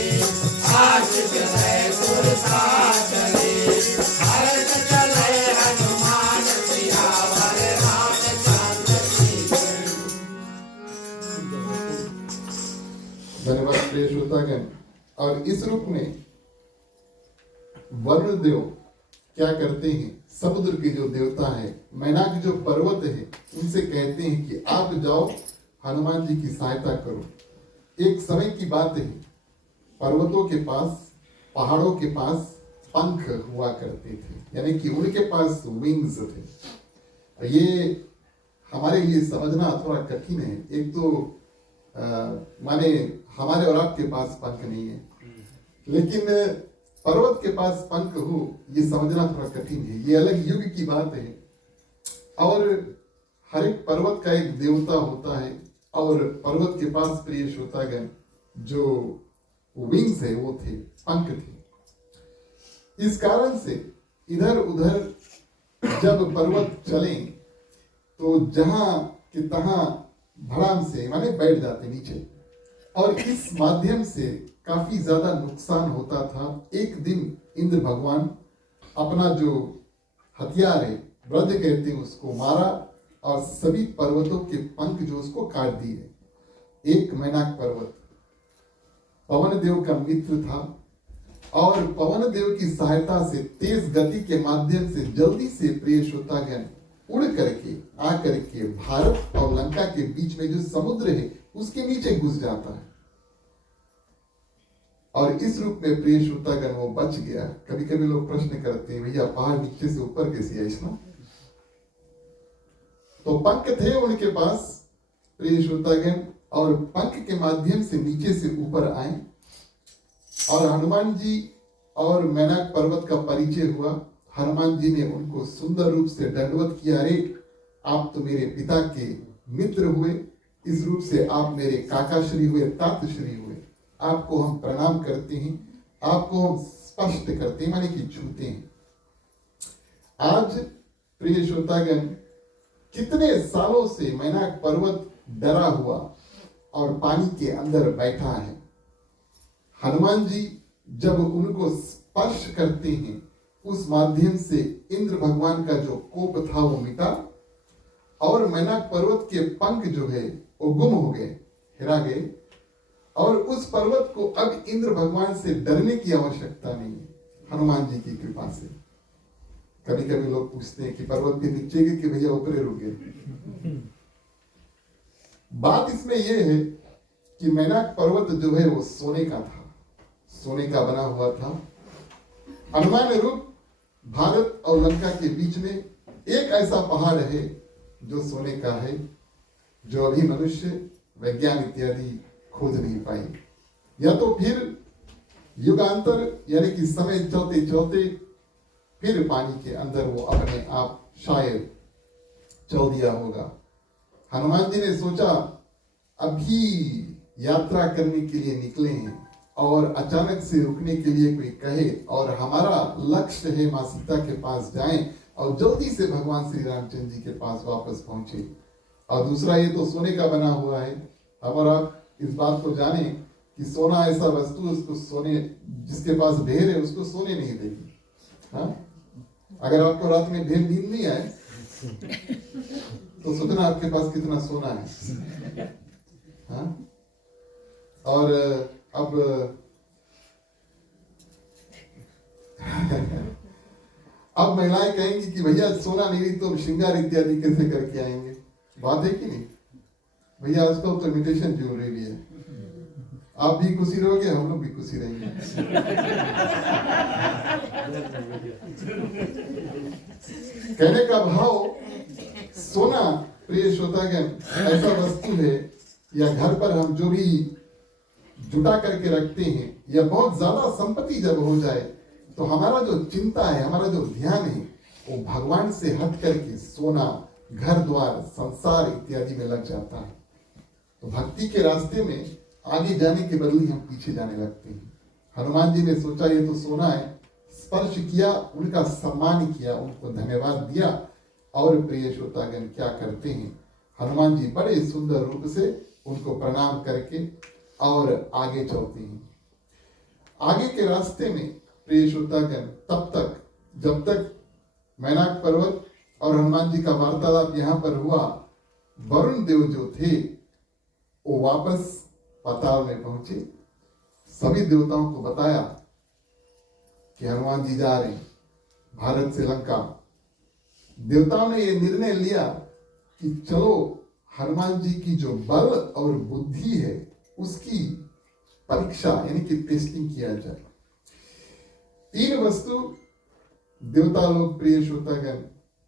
आशिक गए सुरता चले, भरत चले हनुमान सियावर रामचंद्र की जय। धन्यवाद प्रिय श्रोतागण। और इस रूप में वरुण देव क्या करते हैं, समुद्र के जो देवता है, मैनाक जो पर्वत है, उनसे कहते हैं कि आप जाओ हनुमान जी की सहायता करो। एक समय की बात है, पर्वतों के पास, पहाड़ों के पास पंख हुआ करते थे, यानी कि उनके पास विंग्स थे। ये हमारे लिए समझना थोड़ा कठिन है। एक तो माने हमारे और आपके पास पंख नहीं है, लेकिन पर्वत के पास पंख हो, ये समझना थोड़ा कठिन है। ये अलग युग की बात है। और हर एक पर्वत का एक देवता होता है, और पर्वत के पास प्रिय श्रोतागण जो विंग्स है वो थे, पंख थे। इस कारण से इधर उधर जब पर्वत चले तो जहां कि तहां भड़ाम से माने बैठ जाते नीचे, और इस माध्यम से काफी ज्यादा नुकसान होता था। एक दिन इंद्र भगवान अपना जो हथियार है, वज्र कहते हैं, उसको मारा और सभी पर्वतों के पंख जो उसको काट दिए। एक मैनाक पर्वत पवन देव का मित्र था, और पवन देव की सहायता से तेज गति के माध्यम से जल्दी से प्रिय श्रोतागण उड़ करके आकर के भारत और लंका के बीच में जो समुद्र है उसके नीचे घुस जाता है। और इस रूप में प्रिय श्रोतागण वो बच गया। कभी कभी लोग प्रश्न करते हैं, भैया पहाड़ नीचे से ऊपर कैसे आए ना? तो पंख थे उनके पास प्रिय श्रोतागण, और पंख के माध्यम से नीचे से ऊपर आए, और हनुमान जी और मैनाक पर्वत का परिचय हुआ। हनुमान जी ने उनको सुंदर रूप से दंडवत किया, अरे आप तो मेरे पिता के मित्र हुए, इस रूप से आप मेरे काका श्री हुए, तात श्री हुए, आपको हम प्रणाम करते हैं, आपको हम स्पष्ट करते हैं, माने कि छूते हैं। आज प्रिय श्रोतागण कितने सालों से मैनाक पर्वत डरा हुआ और पानी के अंदर बैठा है। हनुमान जी जब उनको स्पर्श करते हैं, उस माध्यम से इंद्र भगवान का जो कोप था वो मिटा, और मैनाक पर्वत के पंख जो है वो गुम हो गए, हिरा गए, और उस पर्वत को अब इंद्र भगवान से डरने की आवश्यकता नहीं है, हनुमान जी की कृपा से। कभी कभी लोग पूछते हैं कि पर्वत के नीचे गिर के भैया ऊपर रुक गए। बात इसमें यह है कि मैनाक पर्वत जो है वो सोने का था, सोने का बना हुआ था। हनुमान रूप भारत और लंका के बीच में एक ऐसा पहाड़ है जो सोने का है, जो अभी मनुष्य विज्ञान इत्यादि खोज नहीं पाए, या तो फिर युगांतर यानी कि समय चलते चलते फिर पानी के अंदर वो अपने आप शायद चल दिया होगा। हनुमान जी ने सोचा अभी यात्रा करने के लिए निकले हैं, और अचानक से रुकने के लिए कोई कहे, और हमारा लक्ष्य है मां सीता के पास जाएं और जल्दी से भगवान श्री रामचंद्र जी के पास वापस पहुंचे। और दूसरा, ये तो सोने का बना हुआ है, और आप इस बात को जाने कि सोना ऐसा वस्तु, उसको सोने, जिसके पास ढेर है उसको सोने नहीं देगी। हाँ, अगर आपको रात में ढेर नींद नहीं आए तो सोचना आपके पास कितना सोना है। हाँ, और अब अब महिलाएं कहेंगी कि भैया सोना नहीं तो श्रृंगार इत्यादि कैसे करके आएंगे। बात है कि नहीं भैया? आजकल तो इमिटेशन ज्वेलरी भी है, आप भी खुशी रहोगे, हम लोग भी खुशी रहेंगे। कहने का भाव, सोना प्रिय श्रोतागण ऐसा वस्तु है, या घर पर हम जो भी जुटा करके रखते हैं, या बहुत ज्यादा संपत्ति जब हो जाए तो हमारा जो चिंता है, हमारा जो ध्यान है, वो भगवान से हट करके सोना, घर द्वार, संसार इत्यादि में लग जाता है। तो भक्ति के रास्ते में आगे जाने के बदले हम पीछे जाने लगते हैं। हनुमान जी ने सोचा ये तो सोना है, स्पर्श किया, उनका सम्मान किया, उनको धन्यवाद दिया। और प्रिय श्रोतागण क्या करते हैं, हनुमान जी बड़े सुंदर रूप से उनको प्रणाम करके और आगे चलती हैं। आगे के रास्ते में प्रिय श्रोतागण तब तक जब तक मैनाक पर्वत और हनुमान जी का वार्तालाप यहाँ पर हुआ, वरुण देव जो थे वो वापस पाताल में पहुंचे, सभी देवताओं को बताया कि हनुमान जी जा रहे हैं भारत से लंका। देवताओं ने यह निर्णय लिया कि चलो हनुमान जी की जो बल और बुद्धि है उसकी परीक्षा यानी कि टेस्टिंग किया जाए। 3 वस्तु देवता लोग प्रिय श्रोतागण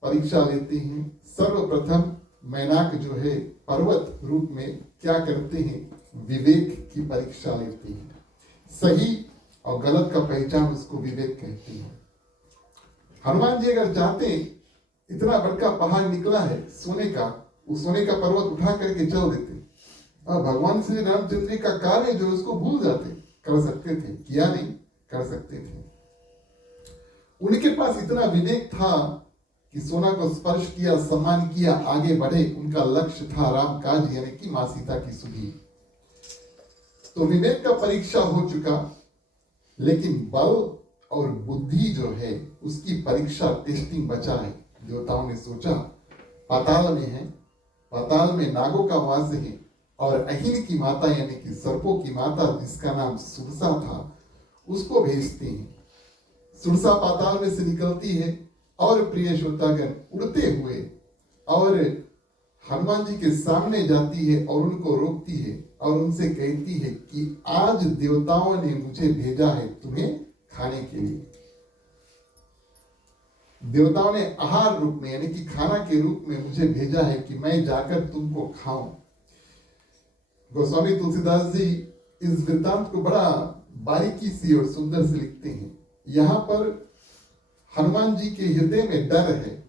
परीक्षा लेते हैं। सर्वप्रथम मैनाक जो है पर्वत रूप में क्या करते हैं, विवेक की परीक्षा लेते हैं। सही और गलत का पहचान उसको विवेक कहते हैं। हनुमान जी अगर चाहते, इतना बड़का पहाड़ निकला है सोने का, उस सोने का पर्वत उठा करके चल देते, और भगवान श्री रामचंद्र जी का कार्य जो उसको भूल जाते, कर सकते थे, किया नहीं, कर सकते थे। उनके पास इतना विवेक था कि सोना को स्पर्श किया, सम्मान किया, आगे बढ़े। उनका लक्ष्य था राम काज यानी कि मां सीता की सुधि। तो विवेक का परीक्षा हो चुका, लेकिन बल और बुद्धि जो है उसकी परीक्षा टेस्टिंग बचा है। देवताओं ने सोचा पाताल में है, पाताल में नागों का वास है, और अहिन की माता यानी कि सर्पों की माता जिसका नाम सुरसा था उसको भेजते हैं। सुरसा पाताल में से निकलती है और प्रिय श्रोतागण उड़ते हुए और हनुमान जी के सामने जाती है और उनको रोकती है और उनसे कहती है कि आज देवताओं ने मुझे भेजा है तुम्हें खाने के लिए। देवताओं ने आहार रूप में यानी कि खाना के रूप में मुझे भेजा है कि मैं जाकर तुमको खाऊं। गोस्वामी तुलसीदास जी इस वृत्तांत को बड़ा बारीकी से और सुंदर से लिखते हैं। यहां पर हनुमान जी के हृदय में डर है,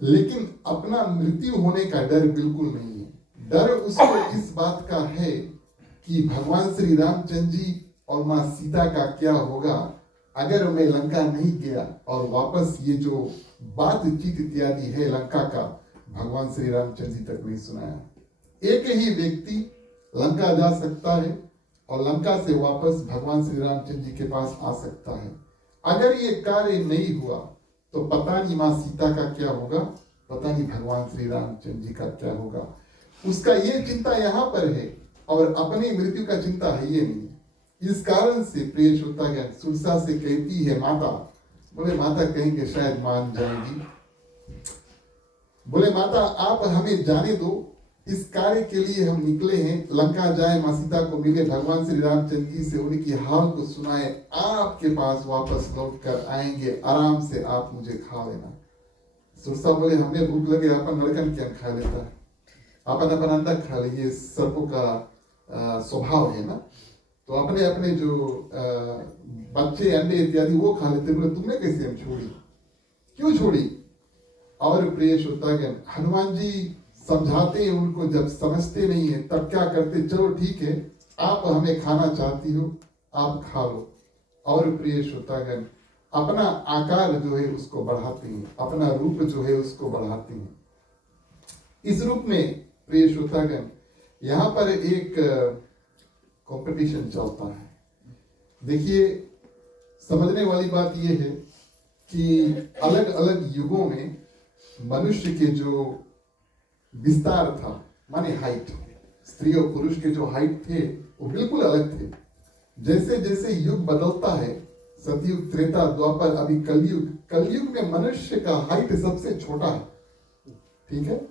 लेकिन अपना मृत्यु होने का डर बिल्कुल नहीं है। डर उसको इस बात का है कि भगवान श्री रामचंद्र जी और मां सीता का क्या होगा अगर मैं लंका नहीं गया और वापस ये जो बातचीत इत्यादि है लंका का भगवान श्री रामचंद्र जी तक नहीं सुनाया। एक ही व्यक्ति लंका जा सकता है और लंका से वापस भगवान श्री रामचंद्र जी के पास आ सकता है। अगर ये कार्य नहीं हुआ तो पता नहीं मां सीता का क्या होगा, पता नहीं भगवान श्री रामचंद्र जी का क्या होगा। उसका ये चिंता यहाँ पर है और अपनी मृत्यु का चिंता है ये नहीं। इस कारण से प्रिय श्रोतागण सुरसा से कहती है माता, बोले माता कहेंगे शायद मान जाएगी, बोले माता आप हमें जाने दो, इस कार्य के लिए हम निकले हैं, लंका जाए, मां सीता को मिले, भगवान श्री रामचंद्र जी से उनकी हाल को सुनाए, आपके पास वापस लौट कर आएंगे, आराम से आप मुझे खा लेना। सुरसा बोले हमें भूख लगे अपन लड़कन क्या खा लेता है, अपन अपन अंडा खा ले, ये सर्पों का स्वभाव है ना। तो अपने अपने जो बच्चे अंडे इत्यादि वो खा लेते। बोले तुमने कैसे हम छोड़ी, क्यों छोड़ी। और प्रिय श्रोतागण हनुमान जी समझाते हैं उनको, जब समझते नहीं है तब क्या करते, चलो ठीक है आप हमें खाना चाहती हो आप खा लो। और प्रिय श्रोतागण अपना आकार जो है उसको बढ़ाते हैं, अपना रूप जो है उसको बढ़ाते हैं। इस रूप में प्रिय श्रोतागण यहाँ पर एक कंपटीशन चलता है। देखिए समझने वाली बात यह है कि अलग अलग युगों में मनुष्य के जो विस्तार था माने हाइट, स्त्री और पुरुष के जो हाइट थे वो बिल्कुल अलग थे। जैसे जैसे युग बदलता है, सतयुग, त्रेता, द्वापर, अभी कलयुग, कलयुग में मनुष्य का हाइट सबसे छोटा है, ठीक है।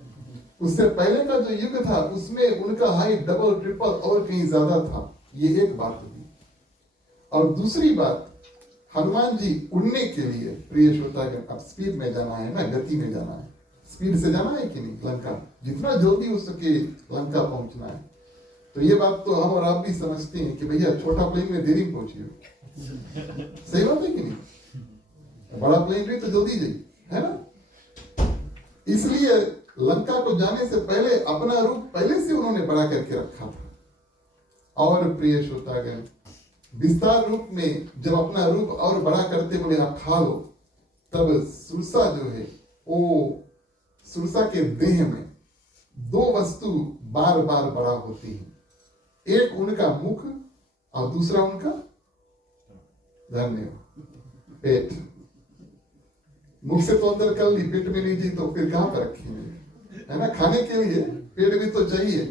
उससे पहले का जो युग था उसमें उनका हाइट डबल ट्रिपल और कहीं ज्यादा था। ये एक बात हुई। और दूसरी बात, हनुमान जी उड़ने के लिए प्रिय श्रोतागण अब स्पीड में जाना है ना, गति में जाना है, स्पीड से जाना है कि नहीं, लंका जितना जल्दी हो सके लंका पहुंचना है। तो ये बात तो हम और आप भी समझते हैं कि भैया छोटा प्लेन में देरी पहुंची हो, सही बात है कि नहीं। बड़ा प्लेन भी तो जल्दी जाए, है ना। इसलिए लंका को जाने से पहले अपना रूप पहले से उन्होंने बड़ा करके रखा था। और प्रिय श्रोतागण विस्तार रूप में जब अपना रूप और बड़ा करते बोले आप खा लो, तब सुरसा जो है वो सुरसा के देह में 2 वस्तु बार बार बड़ा होती है। एक उनका मुख और दूसरा उनका धन्यवाद पेट। मुख से तो अंदर कर ली, पेट में नहीं थी तो फिर कहां पर रखेंगे, है ना। खाने के लिए पेट भी तो चाहिए।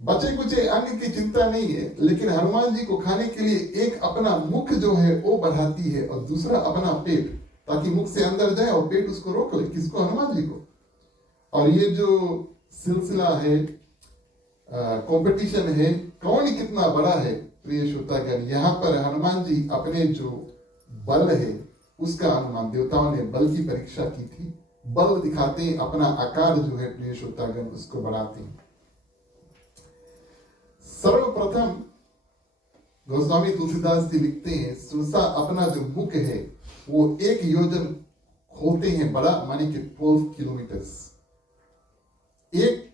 बचे कुचे अंग की चिंता नहीं है, लेकिन हनुमान जी को खाने के लिए एक अपना मुख जो है वो बढ़ाती है और दूसरा अपना पेट, ताकि मुख से अंदर जाए और पेट उसको रोक ले। किसको? हनुमान जी को। और ये जो सिलसिला है, कंपटीशन है, कौन कितना बड़ा है, प्रिय श्रोतागण, यहाँ पर हनुमान जी अपने जो बल है उसका अनुमान, देवताओं ने बल की परीक्षा की थी, बल दिखाते हैं, अपना आकार जो है प्रिय श्रोतागण उसको बढ़ाते हैं। सर्वप्रथम गोस्वामी तुलसीदास जी लिखते हैं, सुरसा अपना जो मुख है वो 1 योजन खोलते हैं बड़ा, माने कि 12 किलोमीटर्स। एक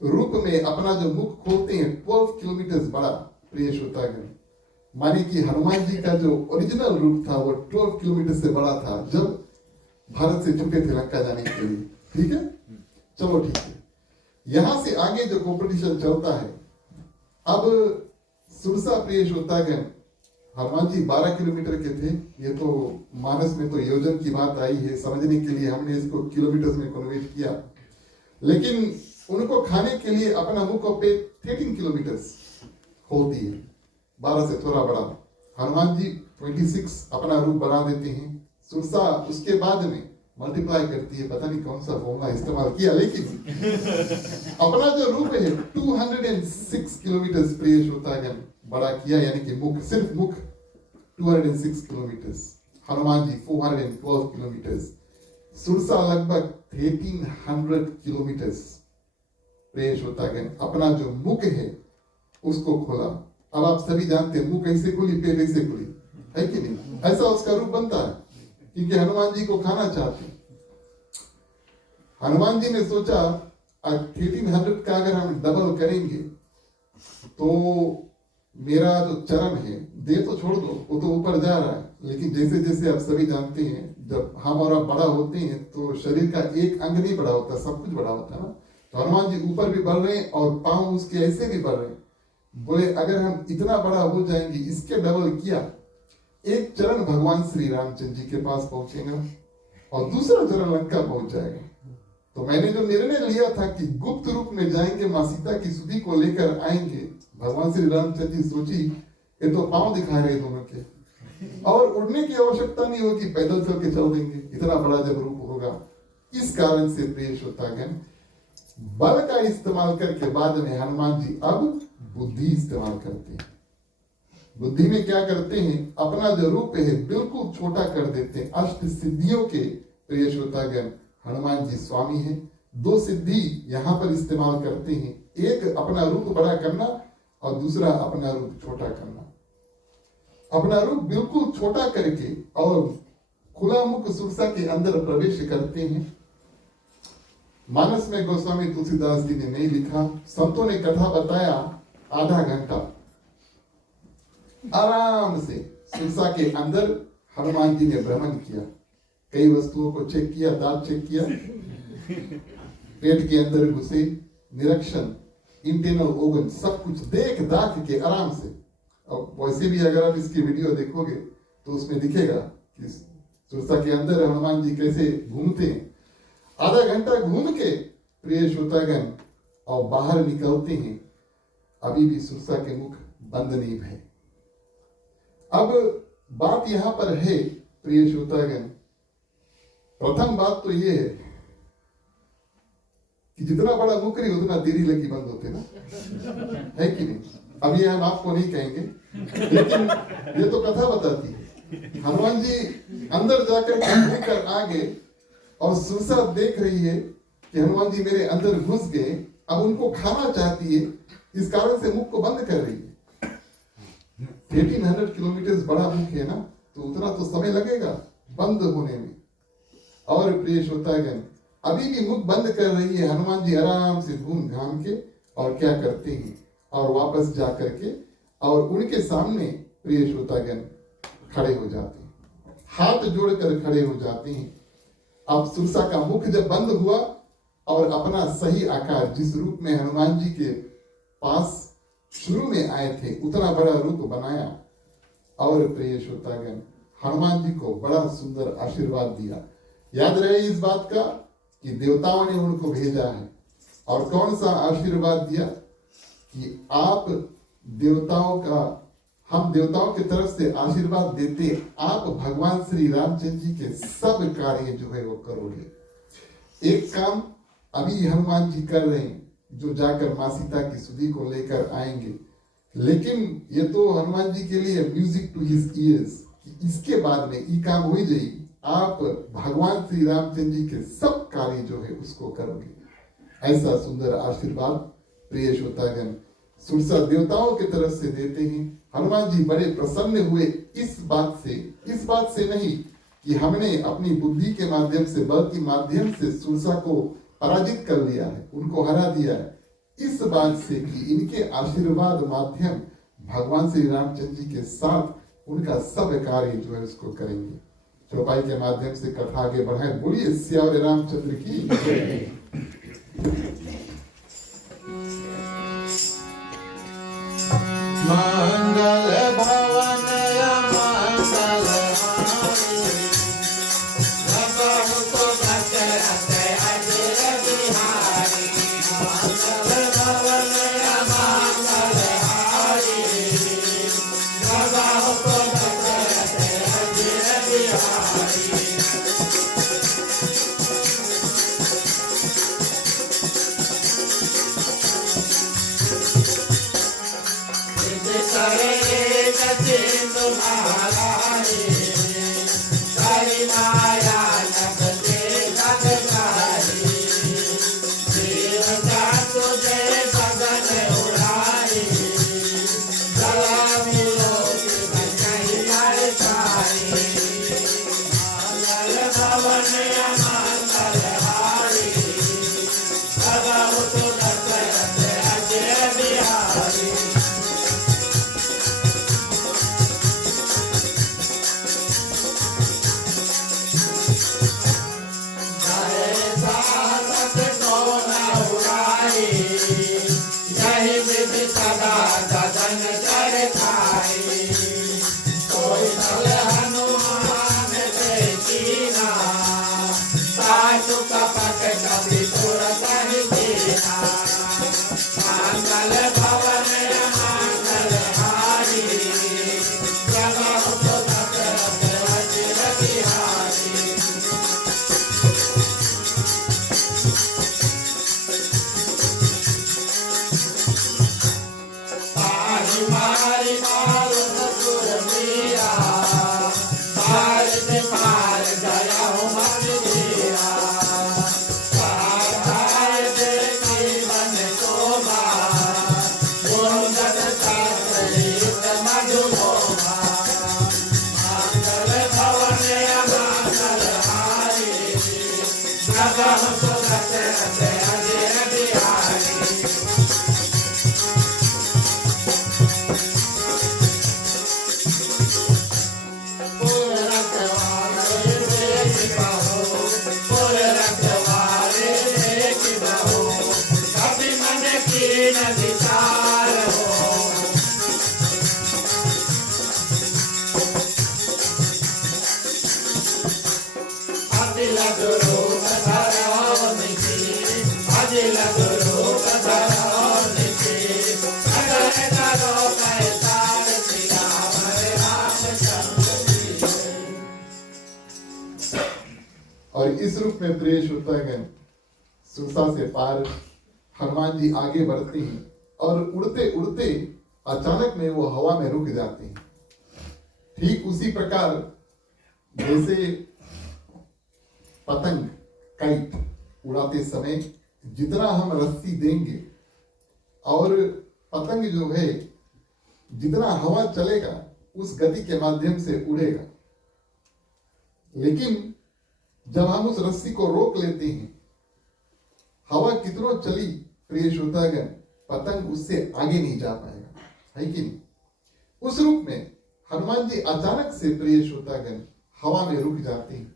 रूप में अपना जो मुख खोलते हैं 12 किलोमीटर्स बड़ा, प्रिय श्रोतागण, माने कि हनुमान जी का जो ओरिजिनल रूप था वो 12 किलोमीटर से बड़ा था जब भारत से छुटे थे लंका जाने के लिए। ठीक है, चलो ठीक है। यहां से आगे जो कॉम्पिटिशन चलता है, अब सुरसा, प्रिय श्रोतागण, हनुमान जी 12 किलोमीटर के थे। ये तो मानस में तो योजन की बात आई है, समझने के लिए हमने इसको किलोमीटर में कन्वर्ट किया, लेकिन उनको खाने के लिए अपना मुख और पेट 13 किलोमीटर खोलती है, 12 से थोड़ा बड़ा। हनुमान जी 26 अपना रूप बना देते हैं। सुरसा उसके बाद में मल्टीप्लाई करती है, पता नहीं कौन सा फॉर्मूला इस्तेमाल किया, लेकिन अपना जो रूप है 206 किलोमीटर प्रिय श्रोतागण बड़ा किया, यानी कि मुख, सिर्फ मुख 206 किलोमीटर, हनुमान जी 412 किलोमीटर, सुरसा लगभग 1300 किलोमीटर। प्रिय श्रोतागण, अपना जो मुख है उसको खोला। अब आप सभी जानते हैं मुख ऐसे खुली, पेट ऐसे खुली, है कि नहीं? ऐसा उसका रूप बनता है क्योंकि हनुमान जी को खाना चाहते हैं। हनुमान जी ने सोचा 1300 का अगर हम डबल करेंगे तो मेरा जो चरण है, दे तो छोड़ दो, वो तो ऊपर जा रहा है, लेकिन जैसे जैसे आप सभी जानते हैं जब हम और आप बड़ा होते हैं तो शरीर का एक अंग नहीं बड़ा होता, सब कुछ बड़ा होता है ना। तो हनुमान जी ऊपर भी बढ़ रहे हैं और पांव उसके ऐसे भी बढ़ रहे हैं। बोले अगर हम इतना बड़ा हो जाएंगे, इसके डबल किया, एक चरण भगवान श्री रामचंद्र जी के पास पहुंचेगा और दूसरा चरण लंका पहुंच जाएगा। तो मैंने जो निर्णय लिया था कि गुप्त रूप में जाएंगे, मां सीता की सुधि को लेकर आएंगे, भगवान श्री रामचंद्र जी सोची ये तो पांव दिखा रहे दोनों के, और उड़ने की आवश्यकता नहीं होगी, पैदल चल के चल देंगे, इतना बड़ा जब रूप होगा। इस कारण से प्रिय श्रोतागण, बल का इस्तेमाल करके बाद में हनुमान जी अब बुद्धि इस्तेमाल करते हैं। बुद्धि में क्या करते हैं, अपना जो रूप है बिल्कुल छोटा कर देते हैं। अष्ट सिद्धियों के प्रिय श्रोतागण हनुमान जी स्वामी हैं। 2 सिद्धि यहाँ पर इस्तेमाल करते हैं, एक अपना रूप बड़ा करना और दूसरा अपना रूप छोटा करना। अपना रूप बिल्कुल छोटा करके और खुला मुख सुरसा के अंदर प्रवेश करते हैं। मानस में गोस्वामी तुलसीदास जी ने नहीं लिखा, संतों ने कथा बताया, आधा घंटा आराम से सुरसा के अंदर हनुमान जी ने भ्रमण किया, कई वस्तुओं को चेक किया, दांत चेक किया, पेट के अंदर घुसे, निरीक्षण, इंटरनल ऑर्गन, सब कुछ देख दाख के आराम से। अब वैसे भी अगर आप इसकी वीडियो देखोगे तो उसमें दिखेगा कि सुरसा के अंदर हनुमान जी कैसे घूमते हैं। आधा घंटा घूम के प्रिय श्रोतागण और बाहर निकलते हैं, अभी भी सुरसा के मुख बंद नहीं भय। अब बात यहां पर है प्रिय श्रोतागण, प्रथम बात तो ये है कि जितना बड़ा मुख रही उतना देरी लगी बंद होते ना, है कि नहीं? अब ये हम आपको नहीं कहेंगे, लेकिन ये तो कथा बताती है। हनुमान जी अंदर जाकर आगे और सुरसा देख रही है कि हनुमान जी मेरे अंदर घुस गए, अब उनको खाना चाहती है, इस कारण से मुख को बंद कर रही है। 1300 किलोमीटर बड़ा मुख है ना, तो उतना तो समय लगेगा बंद होने में। और प्रिय श्रोतागण, अभी भी मुख बंद कर रही है। हनुमान जी आराम से घूम घाम के और क्या करते हैं, और वापस जा करके और उनके सामने प्रिय श्रोतागण खड़े हो जाते हैं, हाथ जोड़कर खड़े हो जाते हैं। अब सुरसा का मुख जब बंद हुआ और अपना सही आकार, जिस रूप में हनुमान जी के पास शुरू में आए थे उतना बड़ा रूप बनाया और प्रिय श्रोतागण हनुमान जी को बड़ा सुंदर आशीर्वाद दिया। याद रहे इस बात का कि देवताओं ने उनको भेजा है और कौन सा आशीर्वाद दिया कि आप देवताओं का, हम देवताओं की तरफ से आशीर्वाद देते, आप भगवान श्री रामचंद्र जी के सब कार्य जो है वो करोगे। एक काम अभी हनुमान जी कर रहे हैं जो जाकर मां सीता की सुधि को लेकर आएंगे, लेकिन ये तो हनुमान जी के लिए म्यूजिक टू हिज ईयर्स, इसके बाद में ये काम हो जाए, आप भगवान श्री रामचंद्र जी के सब कार्य जो है उसको करोगे। ऐसा सुंदर आशीर्वाद प्रिय श्रोतागण सुरसा देवताओं की तरफ से देते हैं। हनुमान जी बड़े प्रसन्न हुए इस बात से नहीं कि हमने अपनी बुद्धि के माध्यम से, बल के माध्यम से सुरसा को पराजित कर लिया है, उनको हरा दिया है, इस बात से कि इनके आशीर्वाद माध्यम भगवान श्री रामचंद्र जी के साथ उनका सब कार्य जो है उसको करेंगे। चौपाई के माध्यम से कथा आगे बढ़ाएं। बोलिए सियावर रामचंद्र की जय। मंगल भवन मंगल हारी, प्रभु को दशरथ अजर बिहारी। मंगल भवन मंगल हारी, प्रभु को दशरथ अजर बिहारी। और इस रूप में प्रिय श्रोतागण सुरसा से पार हनुमान जी आगे बढ़ते हैं और उड़ते उड़ते अचानक में वो हवा में रुक जाते हैं। ठीक उसी प्रकार जैसे पतंग काइट उड़ाते समय जितना हम रस्सी देंगे और पतंग जो है जितना हवा चलेगा उस गति के माध्यम से उड़ेगा, लेकिन जब हम उस रस्सी को रोक लेते हैं, हवा कितनों चली प्रिय श्रोतागण, पतंग उससे आगे नहीं जा पाएगा, है कि नहीं। उस रूप में हनुमान जी अचानक से प्रिय श्रोतागण हवा में रुक जाते हैं।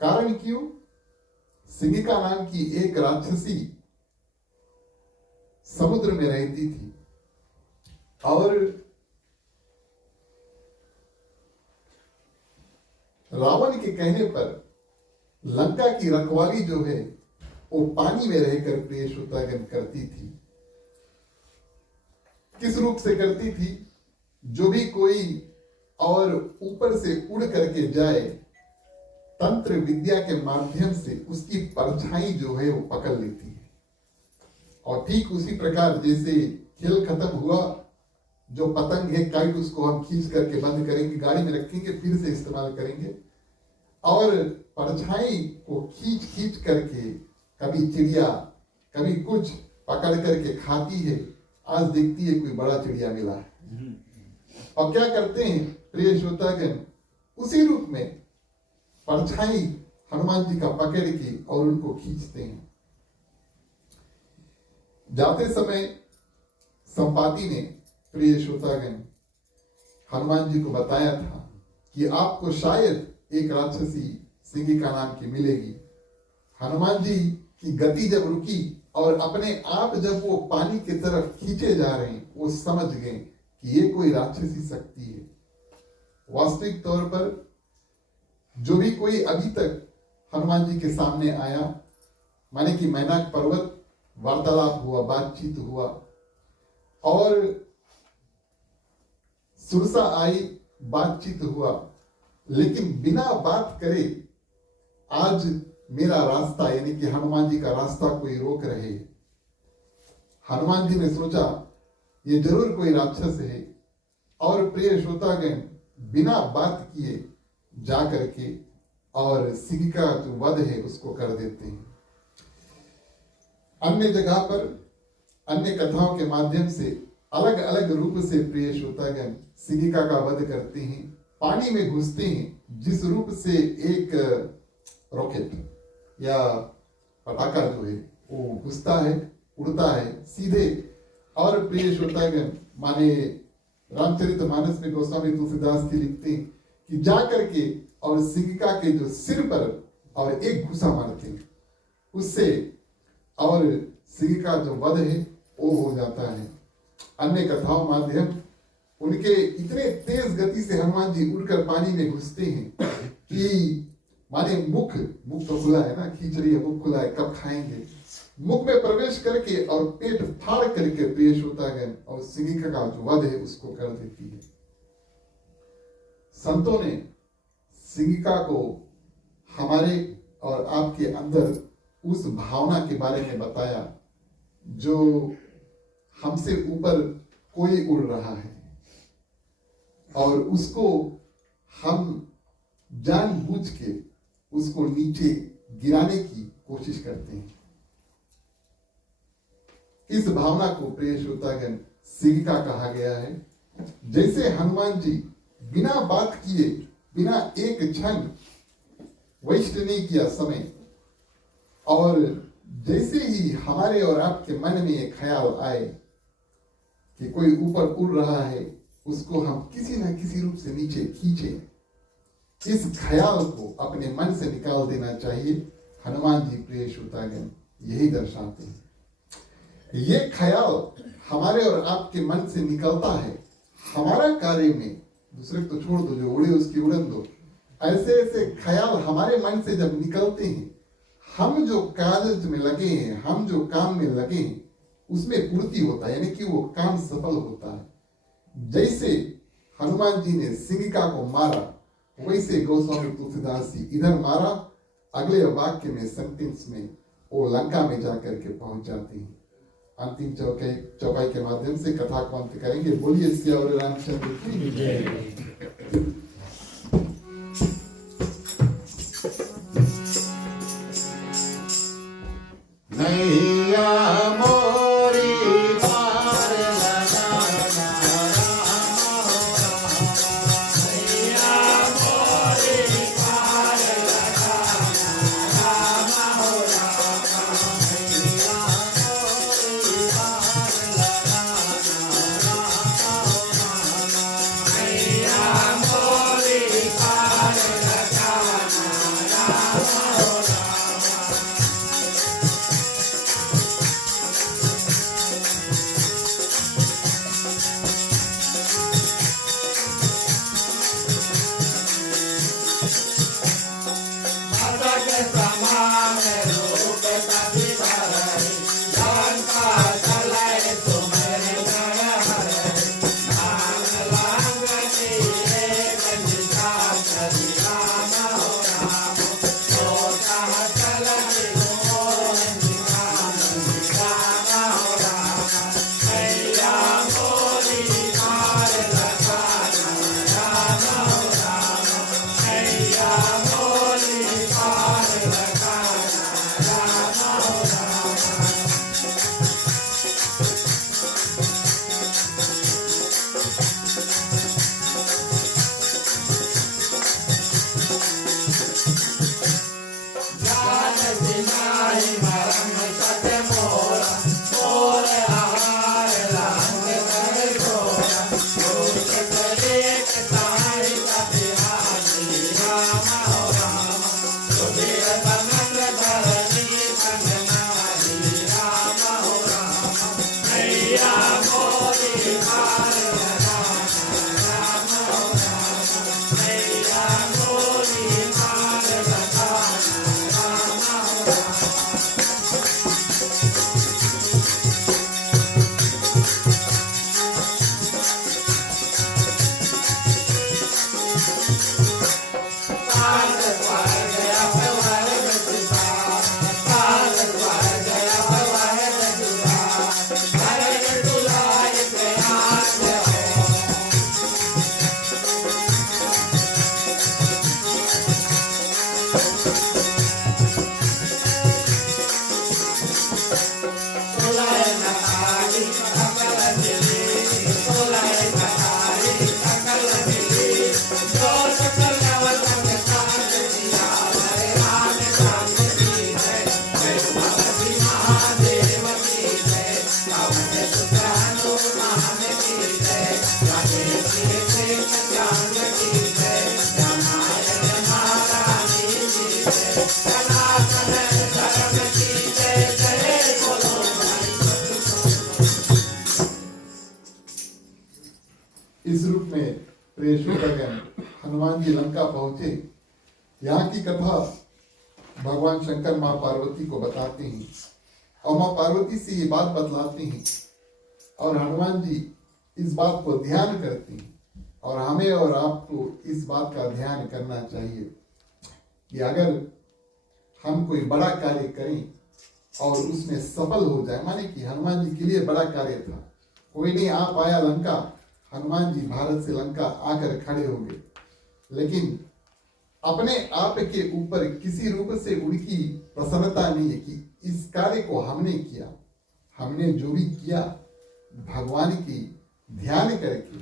कारण क्यों? सिंहिका नाम की एक राक्षसी समुद्र में रहती थी और रावण के कहने पर लंका की रखवाली जो है वो पानी में रहकर प्रिय श्रोतागण करती थी। किस रूप से करती थी? जो भी कोई और ऊपर से उड़ करके जाए, तंत्र विद्या के माध्यम से उसकी परछाई जो है वो पकड़ लेती है। और ठीक उसी प्रकार जैसे खेल खत्म हुआ, जो पतंग है काइट उसको हम खींच करके बंद करेंगे, गाड़ी में रखेंगे, फिर से इस्तेमाल करेंगे, और परछाई को खींच खींच करके कभी चिड़िया कभी कुछ पकड़ करके खाती है। आज देखती है कोई बड़ा चिड़िया मिला है, और क्या करते हैं प्रिय श्रोतागण, उसी रूप में परछाई हनुमान जी का पकड़ के और उनको खींचते हैं। जाते समय संपाति ने प्रिय श्रोतागण हनुमान जी को बताया था कि आपको शायद एक राक्षसी सिंगिका नाम की मिलेगी। हनुमान जी की गति जब रुकी और अपने आप जब वो पानी की तरफ खींचे जा रहे हैं, वो समझ गए कि ये कोई राक्षसी शक्ति है। वास्तविक तौर पर जो भी कोई अभी तक हनुमान जी के सामने आया, माने कि मैनाक पर्वत वार्तालाप हुआ, बातचीत हुआ, और सुरसा आई, बातचीत हुआ, लेकिन बिना बात करे आज मेरा रास्ता यानी कि हनुमान जी का रास्ता कोई रोक रहे। हनुमान जी ने सोचा ये जरूर कोई राक्षस है, और प्रिय श्रोतागण बिना बात किए जा करके और सिंह का जो वध है उसको कर देते हैं। अन्य जगह पर अन्य कथाओं के माध्यम से अलग अलग रूप से प्रिय श्रोतागण सिंहिका का वध करते हैं, पानी में घुसते हैं, जिस रूप से एक रॉकेट या पटाखा जो है वो घुसता है, उड़ता है सीधे। और प्रिय श्रोतागण माने रामचरितमानस में गोस्वामी तुलसीदास जी लिखते हैं कि जा करके और सिंहिका के जो सिर पर और एक घुसा मारते हैं, उससे और सिंहिका जो वध है वो हो जाता है। अन्य कथाओं माध्यम उनके इतने तेज गति से हनुमान जी उड़कर पानी में घुसते हैं कि माने मुख तो खुला है ना, खींच रही है, मुख खुला है, कब खाएंगे, मुख में प्रवेश करके और पेट फाड़ करके प्रिय श्रोतागण और सिंहिका का जो वध है उसको कर देती है। संतों ने सिंहिका को हमारे और आपके अंदर उस भावना के बारे में बताया जो हमसे ऊपर कोई उड़ रहा है और उसको हम जानबूझ के उसको नीचे गिराने की कोशिश करते हैं। इस भावना को प्रिय श्रोतागण सिंहिका कहा गया है। जैसे हनुमान जी बिना बात किए, बिना एक क्षण वेस्ट नहीं किया समय, और जैसे ही हमारे और आपके मन में एक ख्याल आए कि कोई ऊपर उड़ रहा है, उसको हम किसी न किसी रूप से नीचे खींचे, इस ख्याल को अपने मन से निकाल देना चाहिए। हनुमान जी प्रिय श्रोतागण यही दर्शाते हैं। ये ख्याल हमारे और आपके मन से निकलता है, हमारा कार्य में, दूसरे को तो छोड़ दो, जो उड़े उसकी उड़न दो, ऐसे ऐसे ख्याल हमारे मन से जब निकलते हैं, हम जो काज में लगे हैं, हम जो काम में लगे हैं, उसमें पूर्ति होता है, यानी कि वो काम सफल होता है। जैसे हनुमान जी ने सिंहिका को मारा, वैसे गोस्वामी तुलसीदास जी इधर मारा, अगले वाक्य में सेंटेंस में वो लंका में जाकर के पहुंच जाती है। अंतिम चौपाई के माध्यम से कथा को अंत करेंगे। बोलिए सियावर रामचंद्र की जय। नैया मोरी पार लगाना नैया मोरी पार लगाना राम हो राम, नैया मोरी पार लगाना नैया मोरी पार लगाना राम हो इस रूप में प्रिय श्रोतागण हनुमान जी लंका पहुंचे। यहाँ की कथा भगवान शंकर माँ पार्वती को बताते हैं और माँ पार्वती से ये बात बतलाते हैं और हनुमान जी इस बात को ध्यान करते हैं। और हमें और आपको इस बात का ध्यान करना चाहिए कि अगर हम कोई बड़ा कार्य करें और उसमें सफल हो जाए, माने कि हनुमान जी के लिए बड़ा कार्य था, कोई नहीं आ पाया लंका, हनुमान जी भारत से लंका आकर खड़े हो गए, लेकिन अपने आप के ऊपर किसी रूप से उनकी प्रसन्नता नहीं है कि इस कार्य को हमने किया। हमने जो भी किया भगवान की ध्यान करके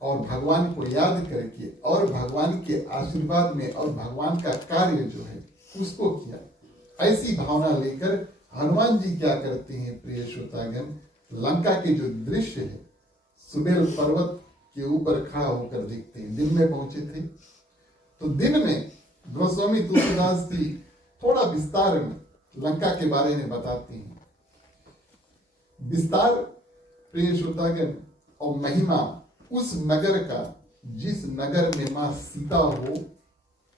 और भगवान को याद करके और भगवान के आशीर्वाद में और भगवान का कार्य जो है उसको किया। ऐसी भावना लेकर हनुमान जी क्या करते हैं प्रिय श्रोतागण, लंका के जो दृश्य है सुमेर पर्वत के ऊपर खड़ा होकर देखते हैं। दिन में पहुंचे थे तो दिन में गोस्वामी तुलसीदास जी थोड़ा विस्तार में लंका के बारे में बताते हैं। विस्तार प्रिय श्रोतागण और महिमा उस नगर का जिस नगर में मां सीता हो,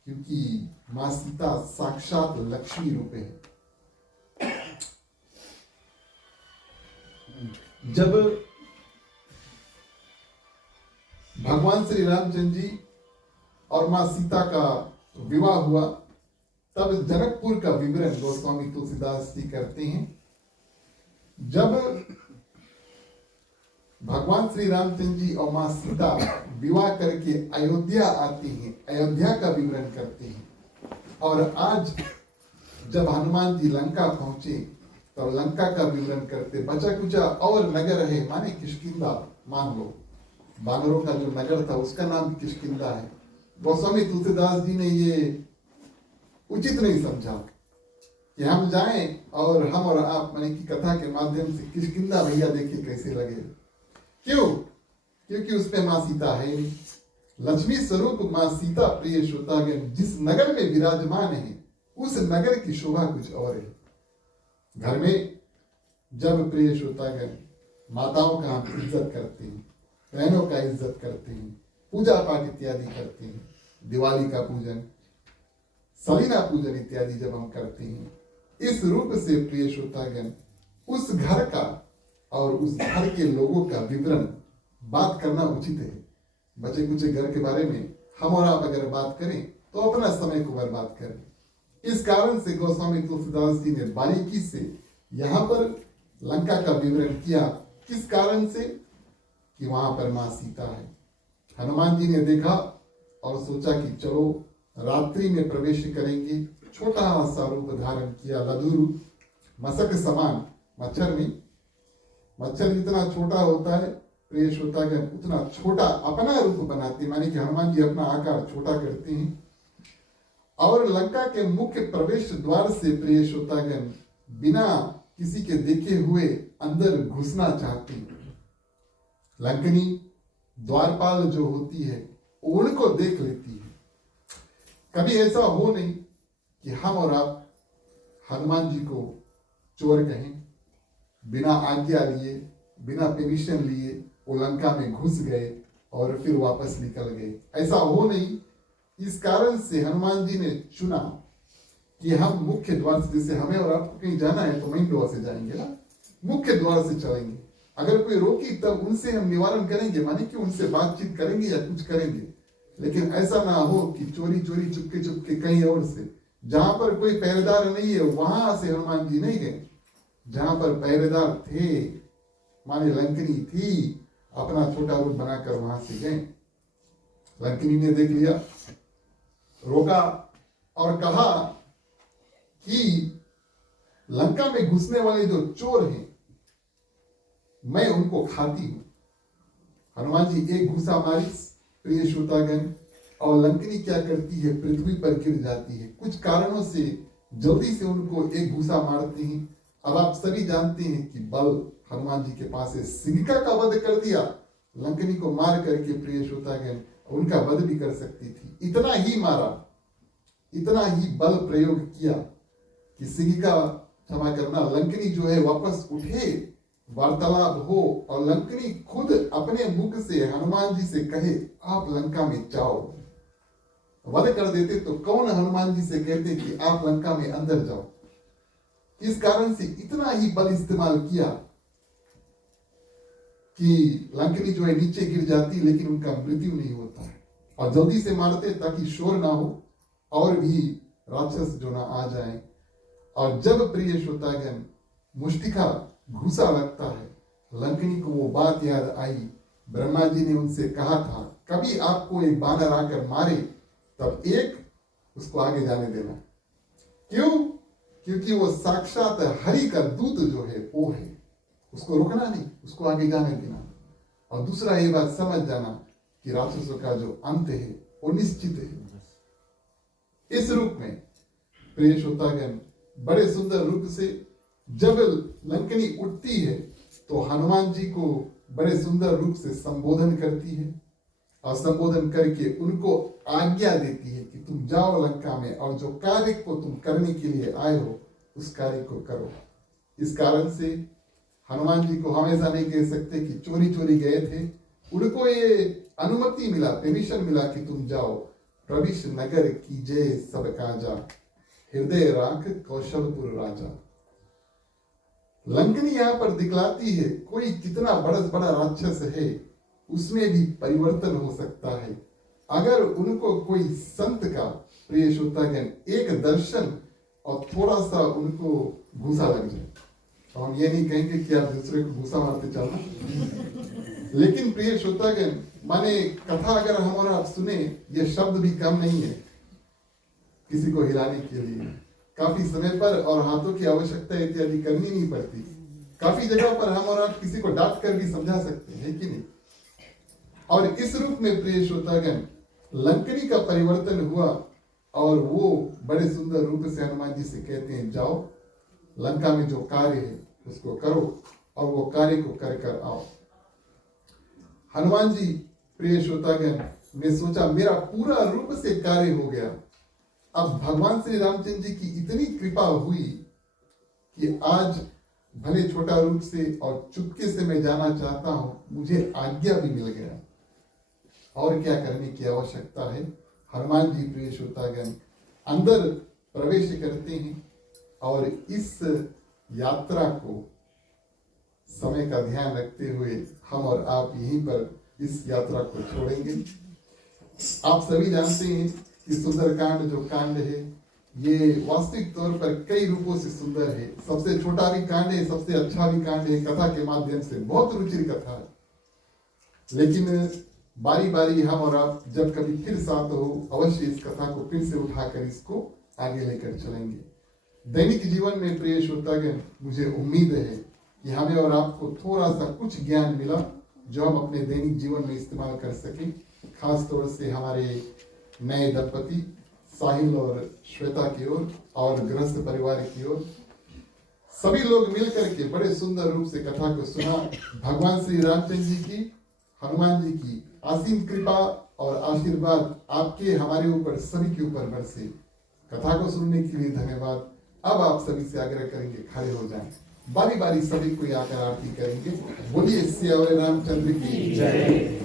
क्योंकि मां सीता साक्षात लक्ष्मी रूप है। जब भगवान श्री रामचंद्र जी और मां सीता का विवाह हुआ तब जनकपुर का विवरण गोस्वामी तुलसीदास जी करते हैं। जब भगवान श्री रामचंद्र जी और मां सीता विवाह करके अयोध्या आते हैं, अयोध्या का विवरण करते हैं। और आज जब हनुमान जी लंका पहुंचे तो लंका का विवरण करते। बचा कुचा और नगर है, माने किष्किंधा, मान लो बानरों का जो नगर था उसका नाम किष्किंधा है। गोस्वामी तुलसीदास जी ने ये उचित नहीं समझा कि हम जाएं और हम और आप माने की कथा के माध्यम से किष्किंधा भैया देखिए कैसे लगे। क्यों? क्योंकि उसमें मां सीता है। लक्ष्मी स्वरूप मां सीता प्रिय श्रोतागण जिस नगर में विराजमान है उस नगर की शोभा कुछ और है। घर में जब प्रिय श्रोतागण माताओं का हम इज्जत करते हैं, बहनों का इज्जत करते हैं, पूजा पाठ इत्यादि करते हैं, दिवाली का पूजन, सलीना पूजन इत्यादि जब हम करते हैं, इस रूप से प्रिय श्रोतागण उस घर का और उस घर के लोगों का विवरण बात करना उचित है। बचे कुछ घर के बारे में हम और आप अगर बात करें तो अपना समय को बर्बाद करें। इस कारण से गोस्वामी तुलसीदास जी ने बारीकी से यहाँ पर लंका का विवरण किया। किस कारण से? कि वहां पर मां सीता है। हनुमान जी ने देखा और सोचा कि चलो रात्रि में प्रवेश करेंगे। छोटा सा रूप धारण किया, लघु रूप, मशक समान मच्छर में। मच्छर जितना छोटा होता है प्रिय श्रोतागण उतना छोटा अपना रूप बनाते, माने कि हनुमान जी अपना आकार छोटा करते हैं और लंका के मुख्य प्रवेश द्वार से प्रिय श्रोतागण बिना किसी के देखे हुए अंदर घुसना चाहते हैं। लंकनी द्वारपाल जो होती है उनको देख लेती है। कभी ऐसा हो नहीं कि हम और आप हनुमान जी को चोर कहें, बिना आज्ञा लिए, बिना परमिशन लिए वो लंका में घुस गए और फिर वापस निकल गए। ऐसा हो नहीं। इस कारण से हनुमान जी ने चुना कि हम मुख्य द्वार से, जैसे हमें और आपको कहीं जाना है तो मेन द्वार से जाएंगे ना, मुख्य द्वार से चलेंगे। अगर कोई रोकी तब उनसे हम निवारण करेंगे, माने कि उनसे बातचीत करेंगे या कुछ करेंगे, लेकिन ऐसा ना हो कि चोरी चोरी चुपके चुपके कहीं और से, जहां पर कोई पहरेदार नहीं है वहां से हनुमान जी नहीं गए। जहां पर पहरेदार थे, माने लंकनी थी, अपना छोटा रूप बनाकर वहां से गए। लंकनी ने देख लिया, रोका और कहा कि लंका में घुसने वाले जो चोर हैं मैं उनको खाती हूं। हनुमान जी एक घुसा मारी, प्रिय श्रोतागण, और लंकनी क्या करती है, पृथ्वी पर गिर जाती है। कुछ कारणों से जल्दी से उनको एक घुसा मारते हैं। अब आप सभी जानते हैं कि बल हनुमान जी के पास है। सिंहिका का वध कर दिया, लंकनी को मार करके प्रिय श्रोतागण उनका वध भी कर सकती थी। इतना ही मारा, इतना ही बल प्रयोग किया कि सिंहिका, क्षमा करना, लंकनी जो है वापस उठे, वार्तालाप हो और लंकनी खुद अपने मुख से हनुमान जी से कहे आप लंका में जाओ। वध कर देते तो कौन हनुमान जी से कहते कि आप लंका में अंदर जाओ। इस कारण से इतना ही बल इस्तेमाल किया कि लंकनी जो है नीचे गिर जाती, लेकिन उनका मृत्यु नहीं होता है। और जल्दी से मारते ताकि शोर ना हो और भी राक्षस जो ना आ जाए। और जब प्रिय श्रोतागण मुष्टिका घुसा लगता है, लंकनी को वो बात याद आई, ब्रह्मा जी ने उनसे कहा था कभी आपको एक बानर आकर मारे तब एक उसको आगे जाने देना। क्यों? क्योंकि वो साक्षात हरि का दूत जो है वो है, उसको रोकना नहीं, उसको आगे जाने देना। और दूसरा ये बात समझ जाना कि राक्षसों का जो अंत है वो निश्चित है। इस रूप में प्रिय श्रोतागण बड़े सुंदर रूप से जब लंकनी उठती है तो हनुमान जी को बड़े सुंदर रूप से संबोधन करती है और संबोधन करके उनको आज्ञा देती है कि तुम जाओ लंका में और जो कार्य को तुम करने के लिए आए हो उस कार्य को करो। इस कारण से हनुमान जी को हमेशा नहीं कह सकते कि चोरी चोरी गए थे, उनको ये अनुमति मिला, परमिशन मिला कि तुम जाओ। प्रविश नगर कीजय सब काजा, हृदय राख कौशलपुर राजा। लंकनी यहां पर दिखलाती है कोई कितना बड़ा राक्षस है उसमें भी परिवर्तन हो सकता है अगर उनको कोई संत का, प्रिय श्रोतागण, एक दर्शन और थोड़ा सा उनको घूसा लग जाए। तो हम ये नहीं कहेंगे कि आप दूसरे को घूसा मारते चलना, लेकिन प्रिय श्रोतागण माने कथा अगर हम और आप सुने, ये शब्द भी कम नहीं है किसी को हिलाने के लिए। काफी समय पर और हाथों की आवश्यकता इत्यादि करनी नहीं पड़ती। काफी जगह पर हम और आप किसी को डांट कर भी समझा सकते हैं कि नहीं। और इस रूप में प्रिय श्रोतागण लंकनी का परिवर्तन हुआ और वो बड़े सुंदर रूप से हनुमान जी से कहते हैं जाओ लंका में जो कार्य है उसको करो और वो कार्य को कर कर आओ। हनुमान जी प्रिय श्रोतागण ने सोचा मेरा पूरा रूप से कार्य हो गया। अब भगवान श्री रामचंद्र जी की इतनी कृपा हुई कि आज भले छोटा रूप से और चुपके से मैं जाना चाहता हूं, मुझे आज्ञा भी मिल गया। और क्या करने की आवश्यकता है। हनुमान जी प्रिय श्रोतागण अंदर प्रवेश करते हैं और इस यात्रा को समय का ध्यान रखते हुए हम और आप यहीं पर इस यात्रा को छोड़ेंगे। आप सभी जानते हैं कि सुंदरकांड जो कांड है ये वास्तविक तौर पर कई रूपों से सुंदर है। सबसे छोटा भी कांड है, सबसे अच्छा भी कांड है। कथा के माध्यम से बहुत रुचिर कथा है, लेकिन बारी बारी हम और आप जब कभी फिर साथ हो अवश्य इस कथा को फिर से उठाकर इसको आगे लेकर चलेंगे। दैनिक जीवन में प्रिय श्रोतागण मुझे उम्मीद है कि हमें और आपको थोड़ा सा कुछ ज्ञान मिला जो हम अपने दैनिक जीवन में इस्तेमाल कर सकें। खास तौर से हमारे नए दंपति साहिल और श्वेता की ओर और गृहस्थ परिवार की ओर सभी लोग मिलकर के बड़े सुंदर रूप से कथा को सुना। भगवान श्री रामचंद्र जी की, हनुमान जी की असीम कृपा और आशीर्वाद आपके हमारे ऊपर सभी के ऊपर बरसे। कथा को सुनने के लिए धन्यवाद। अब आप सभी से आग्रह करेंगे खड़े हो जाएं, बारी बारी सभी को आकर आरती करेंगे। बोलिए सियावर रामचंद्र की जय।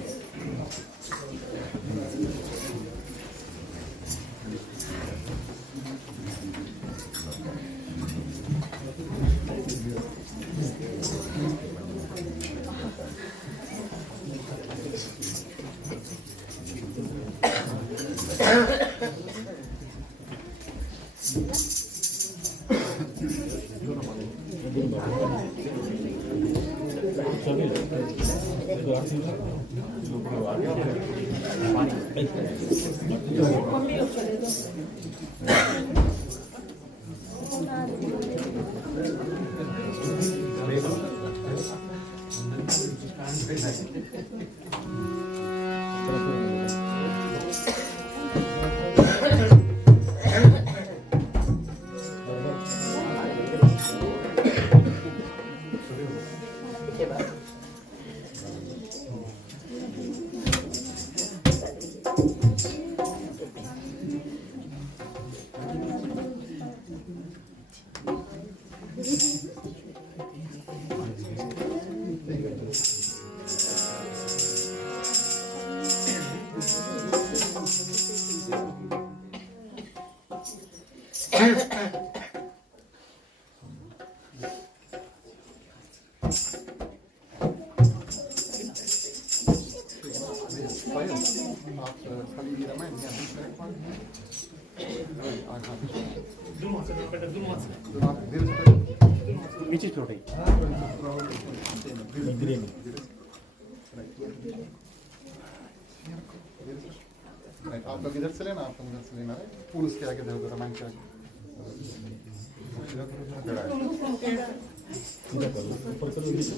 नीचे छोड़ ग्रीन आप लोग इधर से लेना, आप लोग इधर से लेना है। फूल उसके आगे दे दो, रामायण के आगे। ऊपर करो नीचे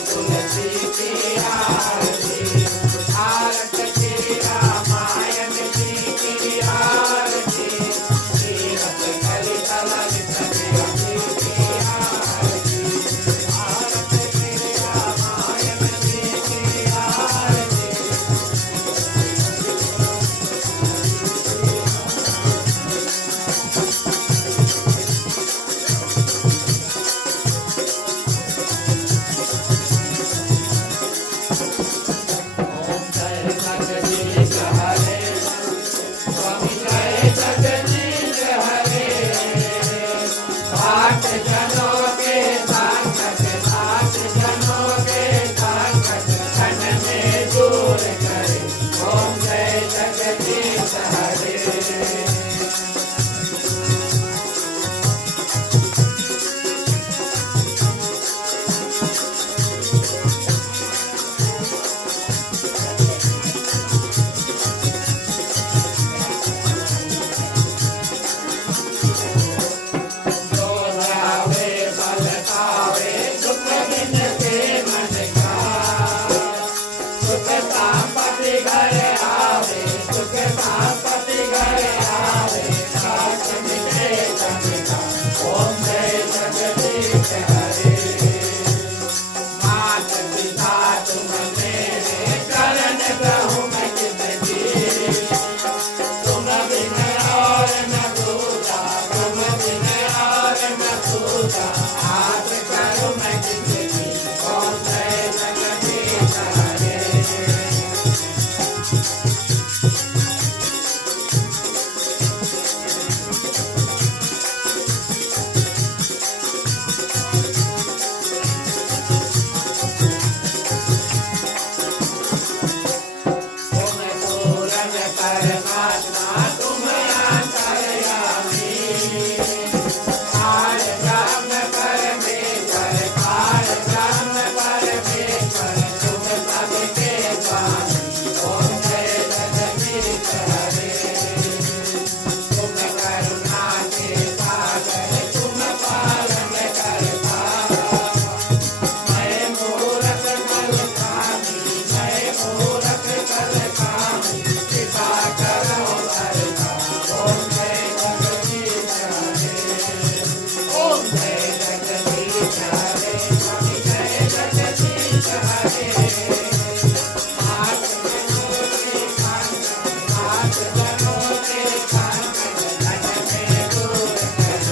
आरती आरती रामायण की आरती तीरथ कलित ललित देवी की आरती आरती रामायण की आरती ओम जय जगदीश हरे स्वामी जय जगदीश हरे साठ जनों के संकट साठ जनों के संकट क्षण में दूर करे ओम जय जगदीश हरे जोरावे बलतावे सुख बिन के मन का सुख संपत्ति घर आवे सुख संपत्ति घर आवे साथ मिले जगता ओम जय जगदीश हरे मात पिता तुम मेरे करण कहूँ मैं किसकी तुम बिन और न दूजा तुम बिन और न दूजा आस करूँ मैं किसकी ओम जय जगदीश हरे तुम पूरन परमात्मा तुम अंतर्यामी काल ब्रह्म परमेश्वर काल ब्रह्म परमेश्वर तुम सबके स्वामी ओम जय जगदीश हरे तुम करुणा के सागर तुम पालन करता मैं मूरख कलकामी मैं मूरख कलकामी कृपा करो करता ओम जय जगदीश हरे ओम जय जगदीश हरे स्वामी जय जगदीश हरे आठ जनों के संकट आठ जनों के संकट क्षण में दूर करे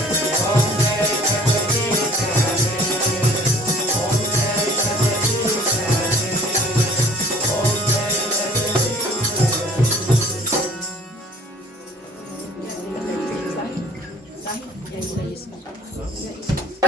ओम जय जगदीश हरे ओम जय जगदीश हरे ओम जय जगदीश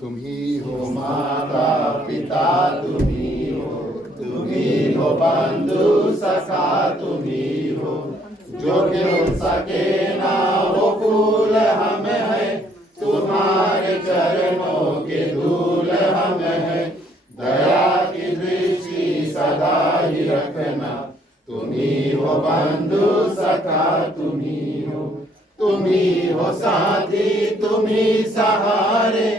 तुम ही हो माता पिता तुम ही हो बंधु सखा तुम ही हो जो खिल सके ना वो फूल हम है तुम्हारे चरणों के धूल हम है दया की दृष्टि सदा ही रखना तुम ही हो बंधु सखा तुम ही हो साथी तुम ही सहारे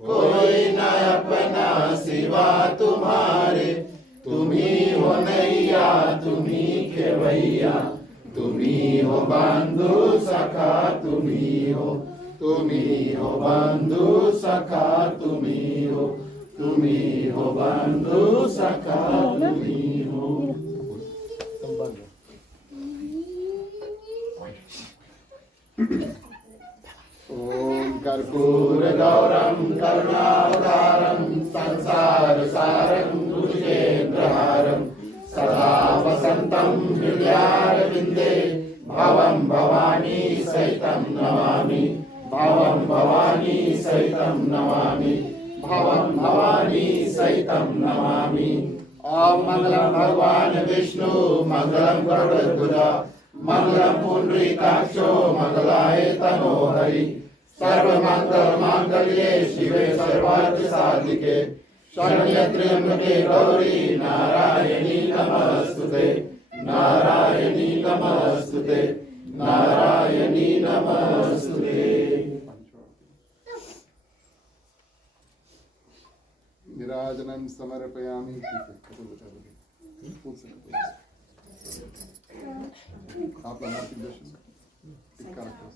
कोई न अपना सिवा तुम्हारे तुम ही हो नैया तुम ही खेवैया तुम ही हो बंधु सखा तुम ही हो बंधु सखा तुम ही हो बंधु सखा तुम ही हो ओम कर्पूर गौरम करुणावतारम संसार सारम भुजगेन्द्रहारम सदा वसंतम हृदयारविंदे भवं भवानी सहितं नमामि भवं भवानी सहितं नमामि भवं भवानी सहितं नमामि। ओम मंगलम भगवान विष्णु मंगलम गरुड़ध्वज मंगलम पुंडरीकाक्षो मंगलाय तनोहरि सर्वमंगल मांगल्ये शिवे सर्वार्थ साधिके शरण्यत्र्यम्बके गौरी नारायणी नमस्तुते नारायणी नमस्तुते नारायणी नमस्तुते। निराजनं समर्पयामि। आप लोग आपकी दर्शन टिक्का रखो।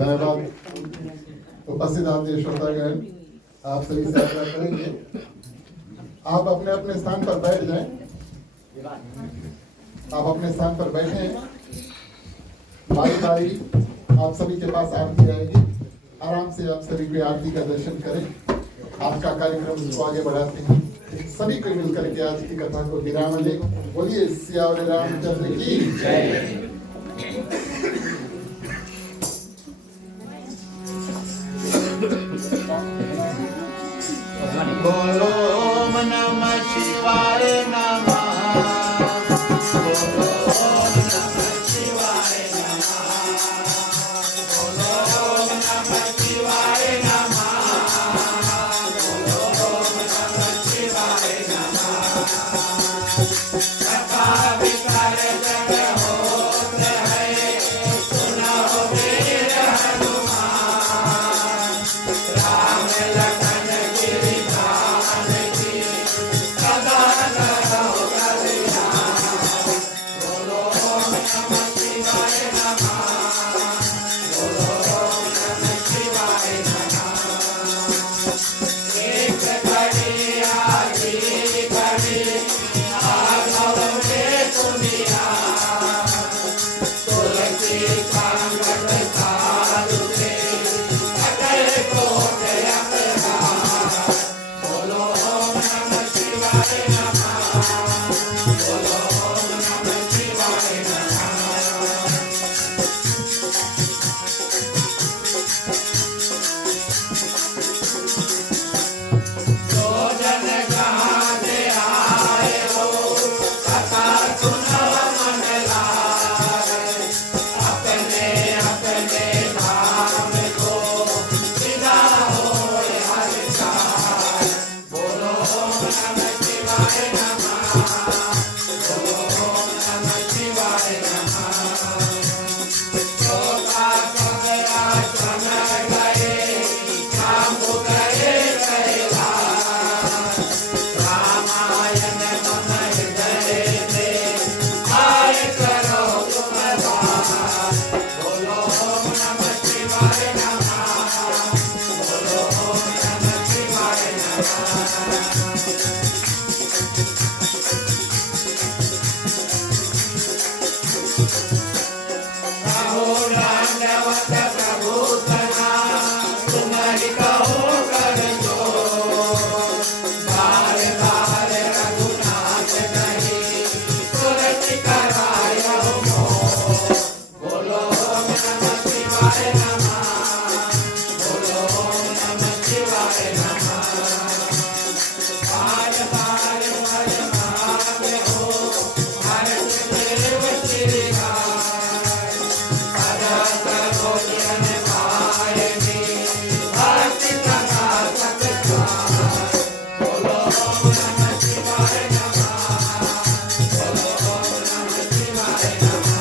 धन्यवाद। उपस्थित आदरणीय श्रोतागण, आप सभी से आग्रह करेंगे आप अपने अपने स्थान पर बैठ जाएं। आप अपने स्थान पर बैठे। बारी बारी आप सभी के पास आरती आएगी। आराम से आप सभी भी आरती का दर्शन करें। आज का कार्यक्रम इसको आगे बढ़ाते हैं। सभी को मिलकर के आज की कथा को विराम दें। बोलिए सियावर रामचंद्र की जय। बोलो ओम नमः शिवाय नमः। बोलो ओम नमः शिवाय नमः। बोलो ओम नमः शिवाय नमः। बोलो ओम नमः शिवाय नमः। कथा विचार जग होत है, सुनो वीर हनुमान। राम लखन गिरि धान की, सदा करो कल्याण। बोलो ओम नमः शिवाय नमः। बोलो ओम नमः शिवाय नमः। एक घड़ी आधी घड़ी आगव में दुनिया। तुलसी कांगड़ साधु के अकल कोट अपराध। बोलो ओम नमः शिवाय नमः। बोलो ओम नमः शिवाय नमः। जो जन कहाँ से आए हो, कथा सुनो मन लाए। अपने अपने धाम को विदा होए हर साल। बोलो ओम नमः शिवाय नमः। बोलो ओम नमः शिवाय नमः। श्रोता सगरा समय गए, काम गए कैलाश। रामायण मन हृदय में आए करो तुम वास। बोलो ओम नमः शिवाय नमः। बोलो ओम नमः शिवाय नमः। कहो दानवत प्रभु सना, तुम्हारी कहो कर जोर। बार बार रघुनाथ नहीं, तुरंत करायो मोर। बोलो ओम नमः शिवाय नमः। बोलो ओम नमः शिवाय नमः। बार बार वर मांगे हो, भरत देव श्री राय। भरत भोजन पायनी, भक्ति कथा सत्कार। बोलो ओम नमः शिवाय नमः। बोलो ओम नमः शिवाय नमः।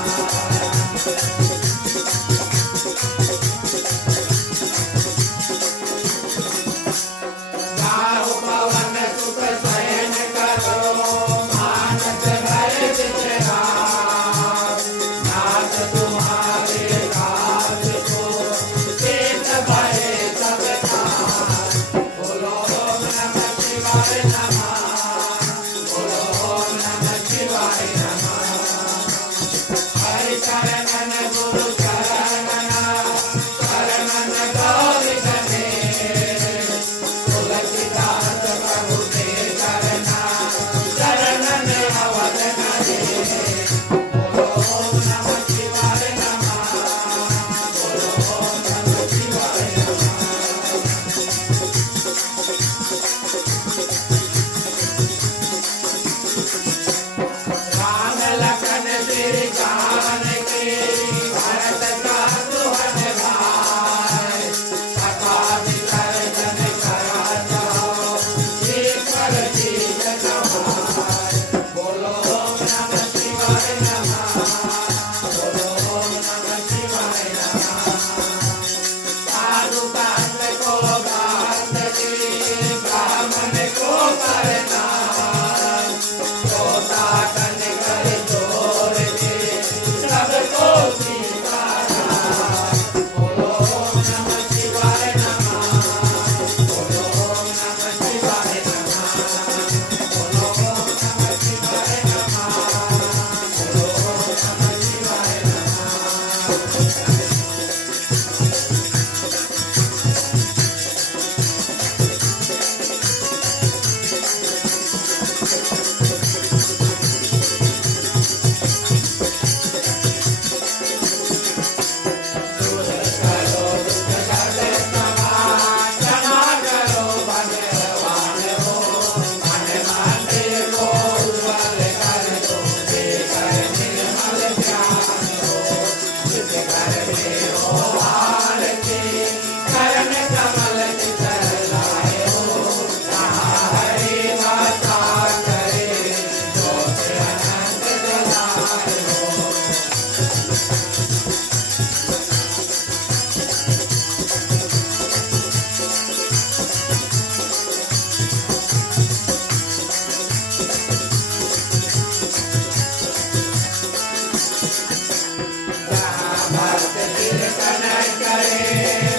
कनक करे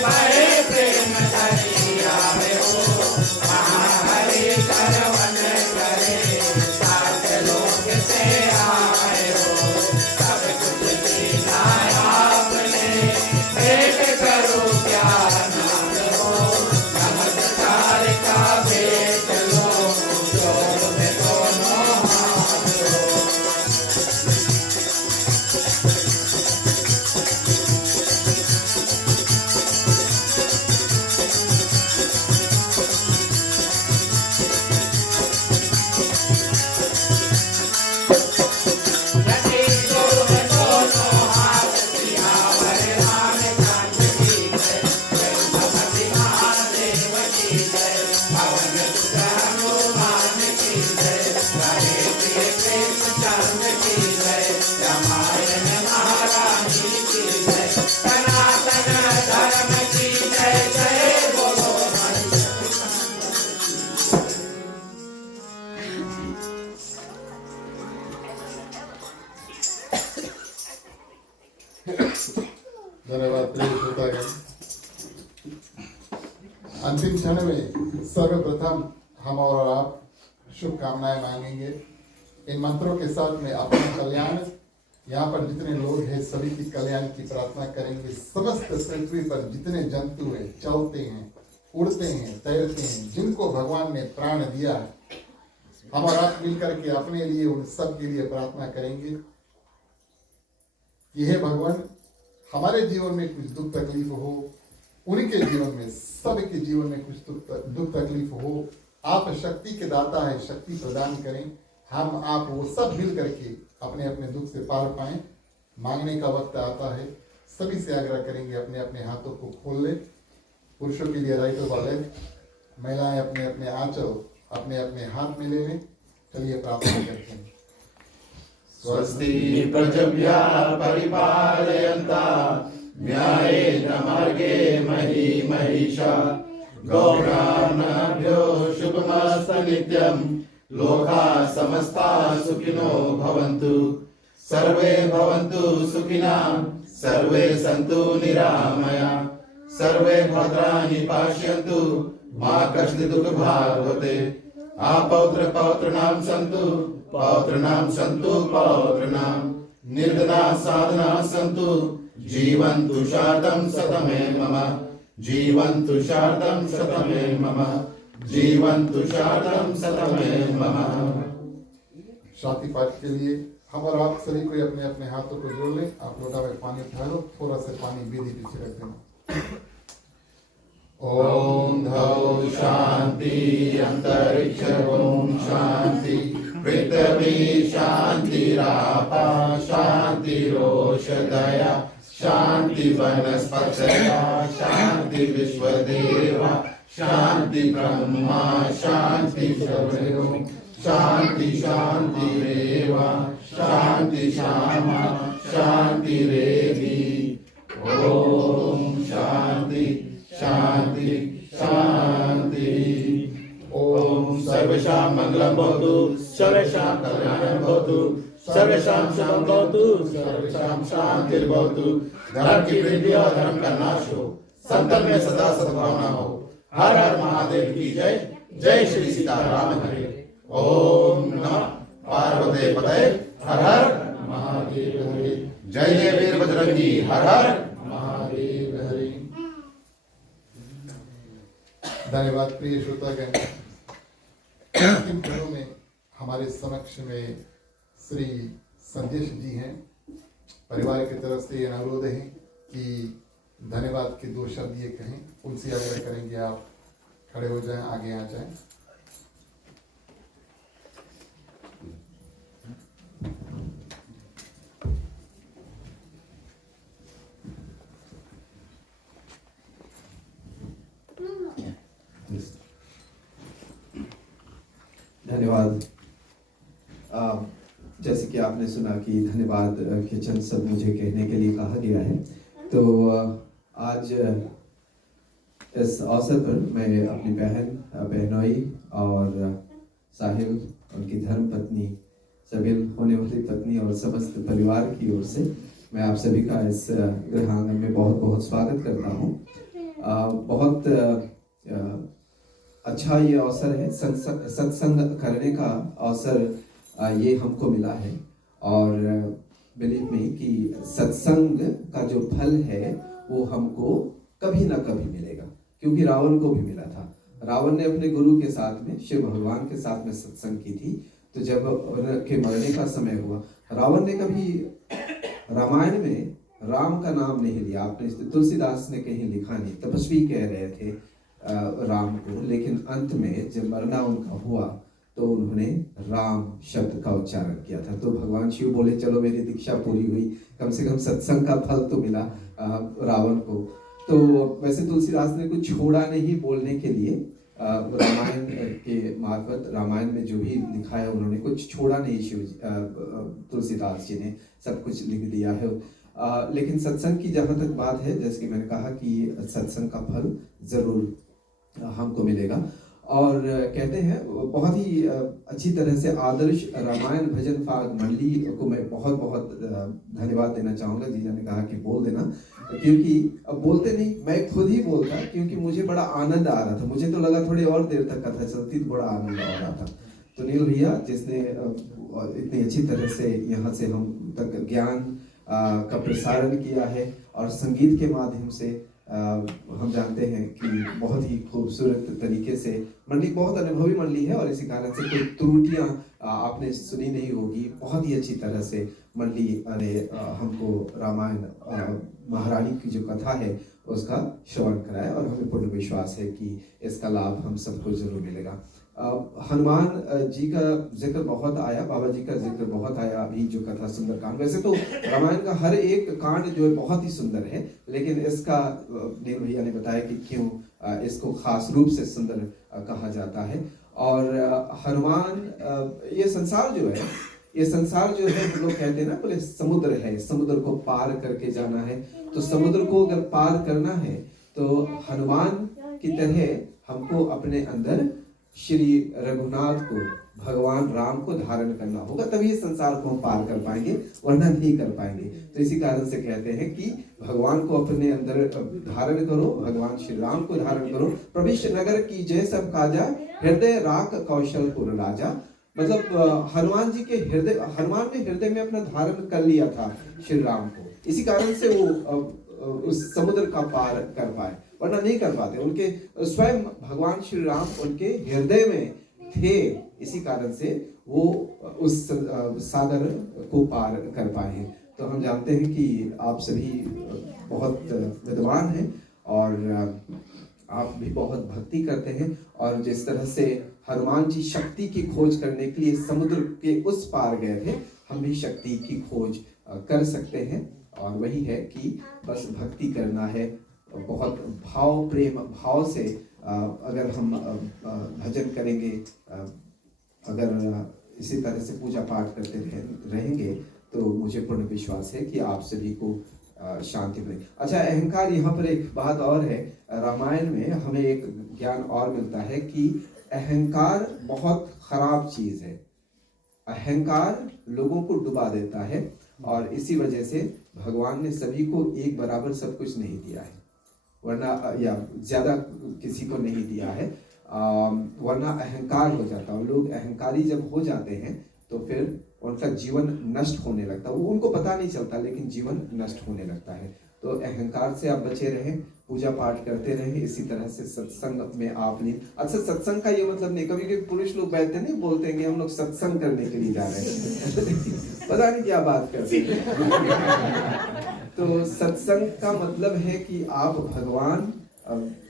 बड़े प्रेम धरिया हो महाहरि श्रवण करे सात लोक से आए हो सब कुछ दीना आपने भेंट करो क्या नाम हो नमस्कार का भेंट लो जोड़ में दोनों हाथ हो रति जोड़ में दोनों हाथ सियावर रामचंद्र की जय जय समति महादेव की जय पवन सुत हनुमान की जय हरे प्रिय कृष्णचंद्र की जय रामायण महारानी की जय सनातन धर्म की जय जय बोलो धन्यवाद प्रिय श्रोतागण। अंतिम क्षण में सर्वप्रथम हम और आप शुभकामनाएं मांगेंगे। इन मंत्रों के साथ में अपना कल्याण, यहाँ पर जितने लोग हैं सभी की कल्याण की प्रार्थना करेंगे। समस्त पृथ्वी पर जितने जंतु हैं, चलते हैं, उड़ते हैं, तैरते हैं, जिनको भगवान ने प्राण दिया है, हम और आप मिलकर के अपने लिए उन सब के लिए प्रार्थना करेंगे कि हे भगवान, हमारे जीवन में कुछ दुख तकलीफ हो, उनके जीवन में, सबके जीवन में कुछ दुख तकलीफ हो, आप शक्ति के दाता है, शक्ति प्रदान करें। हम आप वो सब मिल करके अपने अपने दुख से पार पाएं। मांगने का वक्त आता है, सभी से आग्रह करेंगे अपने अपने हाथों को खोल ले। पुरुषों के लिए राइट ओवर लेफ्ट, महिलाएं अपने अपने आंचल अपने अपने हाथ में ले लें। चलिए प्रार्थना करते हैं। स्वस्ति प्रजभ्यः परिपालयन्तां न्यायेन मार्गेण महीं महिषाः गौराणाभ्यो शुभमस्तु नित्यं लोकाः समस्ताः सुखिनो भवन्तु सर्वे भवन्तु सुखिनः सर्वे सन्तु निरामयाः सर्वे भद्राणि पश्यन्तु मा कश्चित् दुःखभाग् भवेत् अपौत्र पौत्रणां सन्तु पौत्रणां सन्तु पौत्रणां निर्धना साधना सन्तु जीवन्तु शातं शतमे मम जीवन्तु शातं शतमे मम जीवन्तु शातं शतमे मम। शांति पाठ के लिए हम और आप सभी को अपने अपने हाथों को जोड़ लें। आप लोटा में पानी उठा लो, थोड़ा सा पानी बेदी पीछे रख देना। ओम धौ शांति अंतरिक्ष ओम शांति पृथ्वी शांतिरापा शांतिरोषधया शांति वनस्पतयः शांति विश्वदेवा शांति ब्रह्मा शांति सर्वो शांति शांतिरेव शांति श्यामा शांतिरेवि। ओम शांति शांति शांति। ओम सर्वेषां मंगलं भवतु सर्वेषां कल्याणं भवतु सर्वेषां शुभं भवतु सर्वेषां शान्तिर्भवतु। धर्म की वृद्धि और धर्म का नाश हो, संतन में सदा सद्भावना हो। हर हर महादेव की जय। जय श्री सीताराम हरे। ओम नमः पार्वती पतये हर हर महादेव हरे। जय जय वीर बजरंगी हर हर। महादेव हरे। धन्यवाद प्रिय श्रोतागण। अंतिम क्षणों में हमारे समक्ष में श्री संदेश जी हैं। परिवार की तरफ से यह अनुरोध है कि धन्यवाद के 2 शब्द ये कहें। उनसे आग्रह करेंगे आप खड़े हो जाएं, आगे आ जाएं। धन्यवाद। जैसे कि आपने सुना कि धन्यवाद के चंद शब्द मुझे कहने के लिए कहा गया है, तो आज इस अवसर पर मैं अपनी बहनोई और साहिल, उनकी धर्म पत्नी, सबिल होने वाली पत्नी और समस्त परिवार की ओर से मैं आप सभी का इस गृहांगन में बहुत बहुत स्वागत करता हूँ। बहुत अच्छा ये अवसर है, सत्संग करने का अवसर ये हमको मिला है। और बिलीव में कि सत्संग का जो फल है वो हमको कभी ना कभी मिलेगा, क्योंकि रावण को भी मिला था। रावण ने अपने गुरु के साथ में, शिव भगवान के साथ में सत्संग की थी। तो जब उनके मरने का समय हुआ, रावण ने कभी रामायण में राम का नाम नहीं लिया। आपने तुलसीदास ने कहीं लिखा नहीं, तपस्वी कह रहे थे राम को, लेकिन अंत में जब मरना उनका हुआ तो उन्होंने राम शब्द का उच्चारण किया था। तो भगवान शिव बोले चलो मेरी दीक्षा पूरी हुई, कम से कम सत्संग का फल तो मिला रावण को। तो वैसे तुलसीदास ने कुछ छोड़ा नहीं बोलने के लिए, रामायण के मार्फत रामायण में जो भी लिखा है उन्होंने कुछ छोड़ा नहीं। तुलसीदास जी ने सब कुछ लिख दिया है। लेकिन सत्संग की जहाँ तक बात है, जैसे कि मैंने कहा कि सत्संग का फल जरूर हमको मिलेगा। और कहते हैं बहुत ही अच्छी तरह से आदर्श रामायण भजन फाग मंडली को मैं बहुत बहुत धन्यवाद देना चाहूँगा। जीजा ने कहा कि बोल देना, क्योंकि अब बोलते नहीं, मैं खुद ही बोलता, क्योंकि मुझे बड़ा आनंद आ रहा था। मुझे तो लगा थोड़ी और देर तक कथा चलती तो बड़ा आनंद आ रहा था। तो नील भैया जिसने इतनी अच्छी तरह से यहाँ से हम तक ज्ञान का प्रसारण किया है, और संगीत के माध्यम से हम जानते हैं कि बहुत ही खूबसूरत तरीके से मंडली, बहुत अनुभवी मंडली है, और इसी कारण से कोई त्रुटियां आपने सुनी नहीं होगी। बहुत ही अच्छी तरह से मंडली ने हमको रामायण महारानी की जो कथा है उसका श्रवण कराया, और हमें पूर्ण विश्वास है कि इसका लाभ हम सबको जरूर मिलेगा। हनुमान जी का जिक्र बहुत आया, बाबा जी का जिक्र बहुत आया अभी जो कथा सुंदरकांड। वैसे तो रामायण का हर एक कांड जो है बहुत ही सुंदर है, लेकिन इसका नील भैया ने बताया कि क्यों इसको खास रूप से सुंदर कहा जाता है। और हनुमान, ये संसार जो है, ये संसार जो है, लोग कहते हैं ना, बोले समुद्र है, समुद्र को पार करके जाना है। तो समुद्र को अगर पार करना है तो हनुमान की तरह हमको अपने अंदर श्री रघुनाथ को, भगवान राम को धारण करना होगा, तभी इस संसार को हम पार कर पाएंगे, वरना नहीं कर पाएंगे। तो इसी कारण से कहते हैं कि भगवान को अपने अंदर धारण करो, भगवान श्री राम को धारण करो। प्रविष्ट नगर की जय सब काजा, हृदय राख कौशलपुर राजा। मतलब हनुमान जी के हृदय, हनुमान ने हृदय में अपना धारण कर लिया था श्री राम को, इसी कारण से वो उस समुद्र का पार कर पाए, वरना नहीं कर पाते। उनके स्वयं भगवान श्री राम उनके हृदय में थे, इसी कारण से वो उस सागर को पार कर पाए हैं। तो हम जानते हैं कि आप सभी बहुत विद्वान हैं, और आप भी बहुत भक्ति करते हैं, और जिस तरह से हनुमान जी शक्ति की खोज करने के लिए समुद्र के उस पार गए थे, हम भी शक्ति की खोज कर सकते हैं। और वही है कि बस भक्ति करना है, बहुत भाव प्रेम भाव से अगर हम भजन करेंगे, अगर इसी तरह से पूजा पाठ करते रहेंगे, तो मुझे पूर्ण विश्वास है कि आप सभी को शांति मिलेगी। अच्छा, अहंकार, यहाँ पर एक बात और है, रामायण में हमें एक ज्ञान और मिलता है कि अहंकार बहुत खराब चीज है। अहंकार लोगों को डुबा देता है, और इसी वजह से भगवान ने सभी को एक बराबर सब कुछ नहीं दिया है, वरना या ज्यादा किसी को नहीं दिया है, वरना अहंकार हो जाता है। लोग अहंकारी जब हो जाते हैं तो फिर उनका जीवन नष्ट होने लगता है, वो उनको पता नहीं चलता, लेकिन जीवन नष्ट होने लगता है। तो अहंकार से आप बचे रहें, पूजा पाठ करते रहें, इसी तरह से सत्संग में आप नहीं। अच्छा, सत्संग का ये मतलब नहीं, कभी कभी पुरुष लोग बैठते नहीं, बोलते हैं कि हम लोग सत्संग करने के लिए जा रहे हैं पता नहीं क्या बात करते हैं। तो सत्संग का मतलब है कि आप भगवान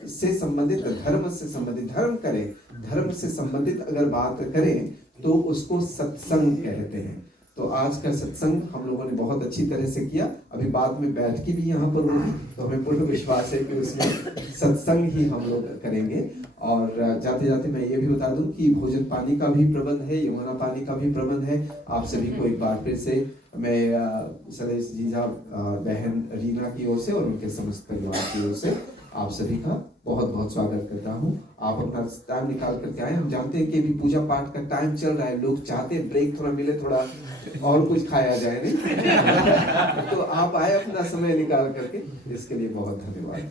से संबंधित, धर्म से संबंधित, धर्म करें, धर्म से संबंधित अगर बात करें तो उसको सत्संग कहते हैं। तो आज का सत्संग हम लोगों ने बहुत अच्छी तरह से किया। अभी बाद में बैठकी भी यहाँ पर होगी, तो हमें पूर्ण विश्वास है कि उसमें सत्संग ही हम लोग करेंगे। और जाते जाते मैं ये भी बता दूं कि भोजन पानी का भी प्रबंध है, यमुना पानी का भी प्रबंध है। आप सभी को एक बार फिर से मैं सलेश जीजा, बहन रीना की ओर से और उनके समस्त परिवार की ओर से आप सभी का बहुत बहुत स्वागत करता हूँ। आप अपना टाइम निकाल करके आए। हम जानते हैं कि अभी पूजा पाठ का टाइम चल रहा है, लोग चाहते हैं ब्रेक थोड़ा मिले, थोड़ा और कुछ खाया जाए, नहीं? तो आप आए अपना समय निकाल करके, इसके लिए बहुत धन्यवाद।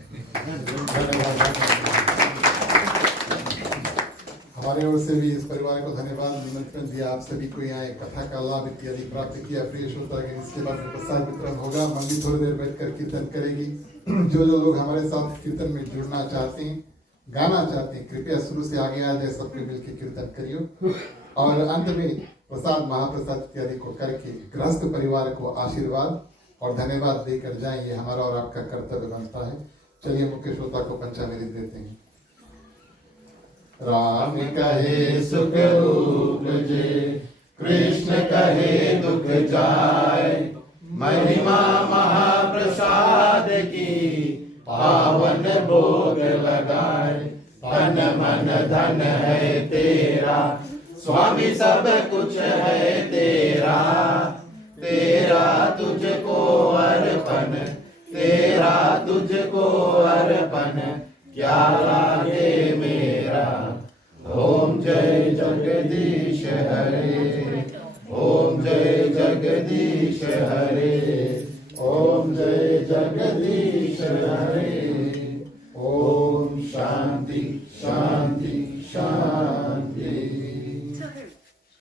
हमारे ओर से भी इस परिवार को धन्यवाद, निमंत्रण दिया, आप सभी को यहाँ कथा का लाभ इत्यादि प्राप्त किया। प्रिय श्रोता, इसके बाद प्रसाद वितरण होगा। मंडी थोड़ी देर बैठकर कीर्तन करेगी। जो लोग हमारे साथ कीर्तन में जुड़ना चाहते हैं, गाना चाहते हैं, कृपया शुरू से आगे आ जाए, सबके मिलकर कीर्तन करियो। और अंत में प्रसाद महाप्रसाद इत्यादि को करके गृहस्थ परिवार को आशीर्वाद और धन्यवाद देकर जाएं। ये हमारा और आपका कर्तव्य बनता है। चलिए मुख्य श्रोता को पंचामृत देते हैं। राम कहे सुख उपजे, कृष्ण कहे दुख जाय, महिमा महाप्रसाद की पावन भोग लगाए। तन मन धन है तेरा, स्वामी सब कुछ है तेरा, तेरा तुझको अर्पण, तेरा तुझको अर्पण, क्या लागे मेरा। ओम जय जगदीश हरे, ओम जय जगदीश हरे, ओम जय जगदीश हरे।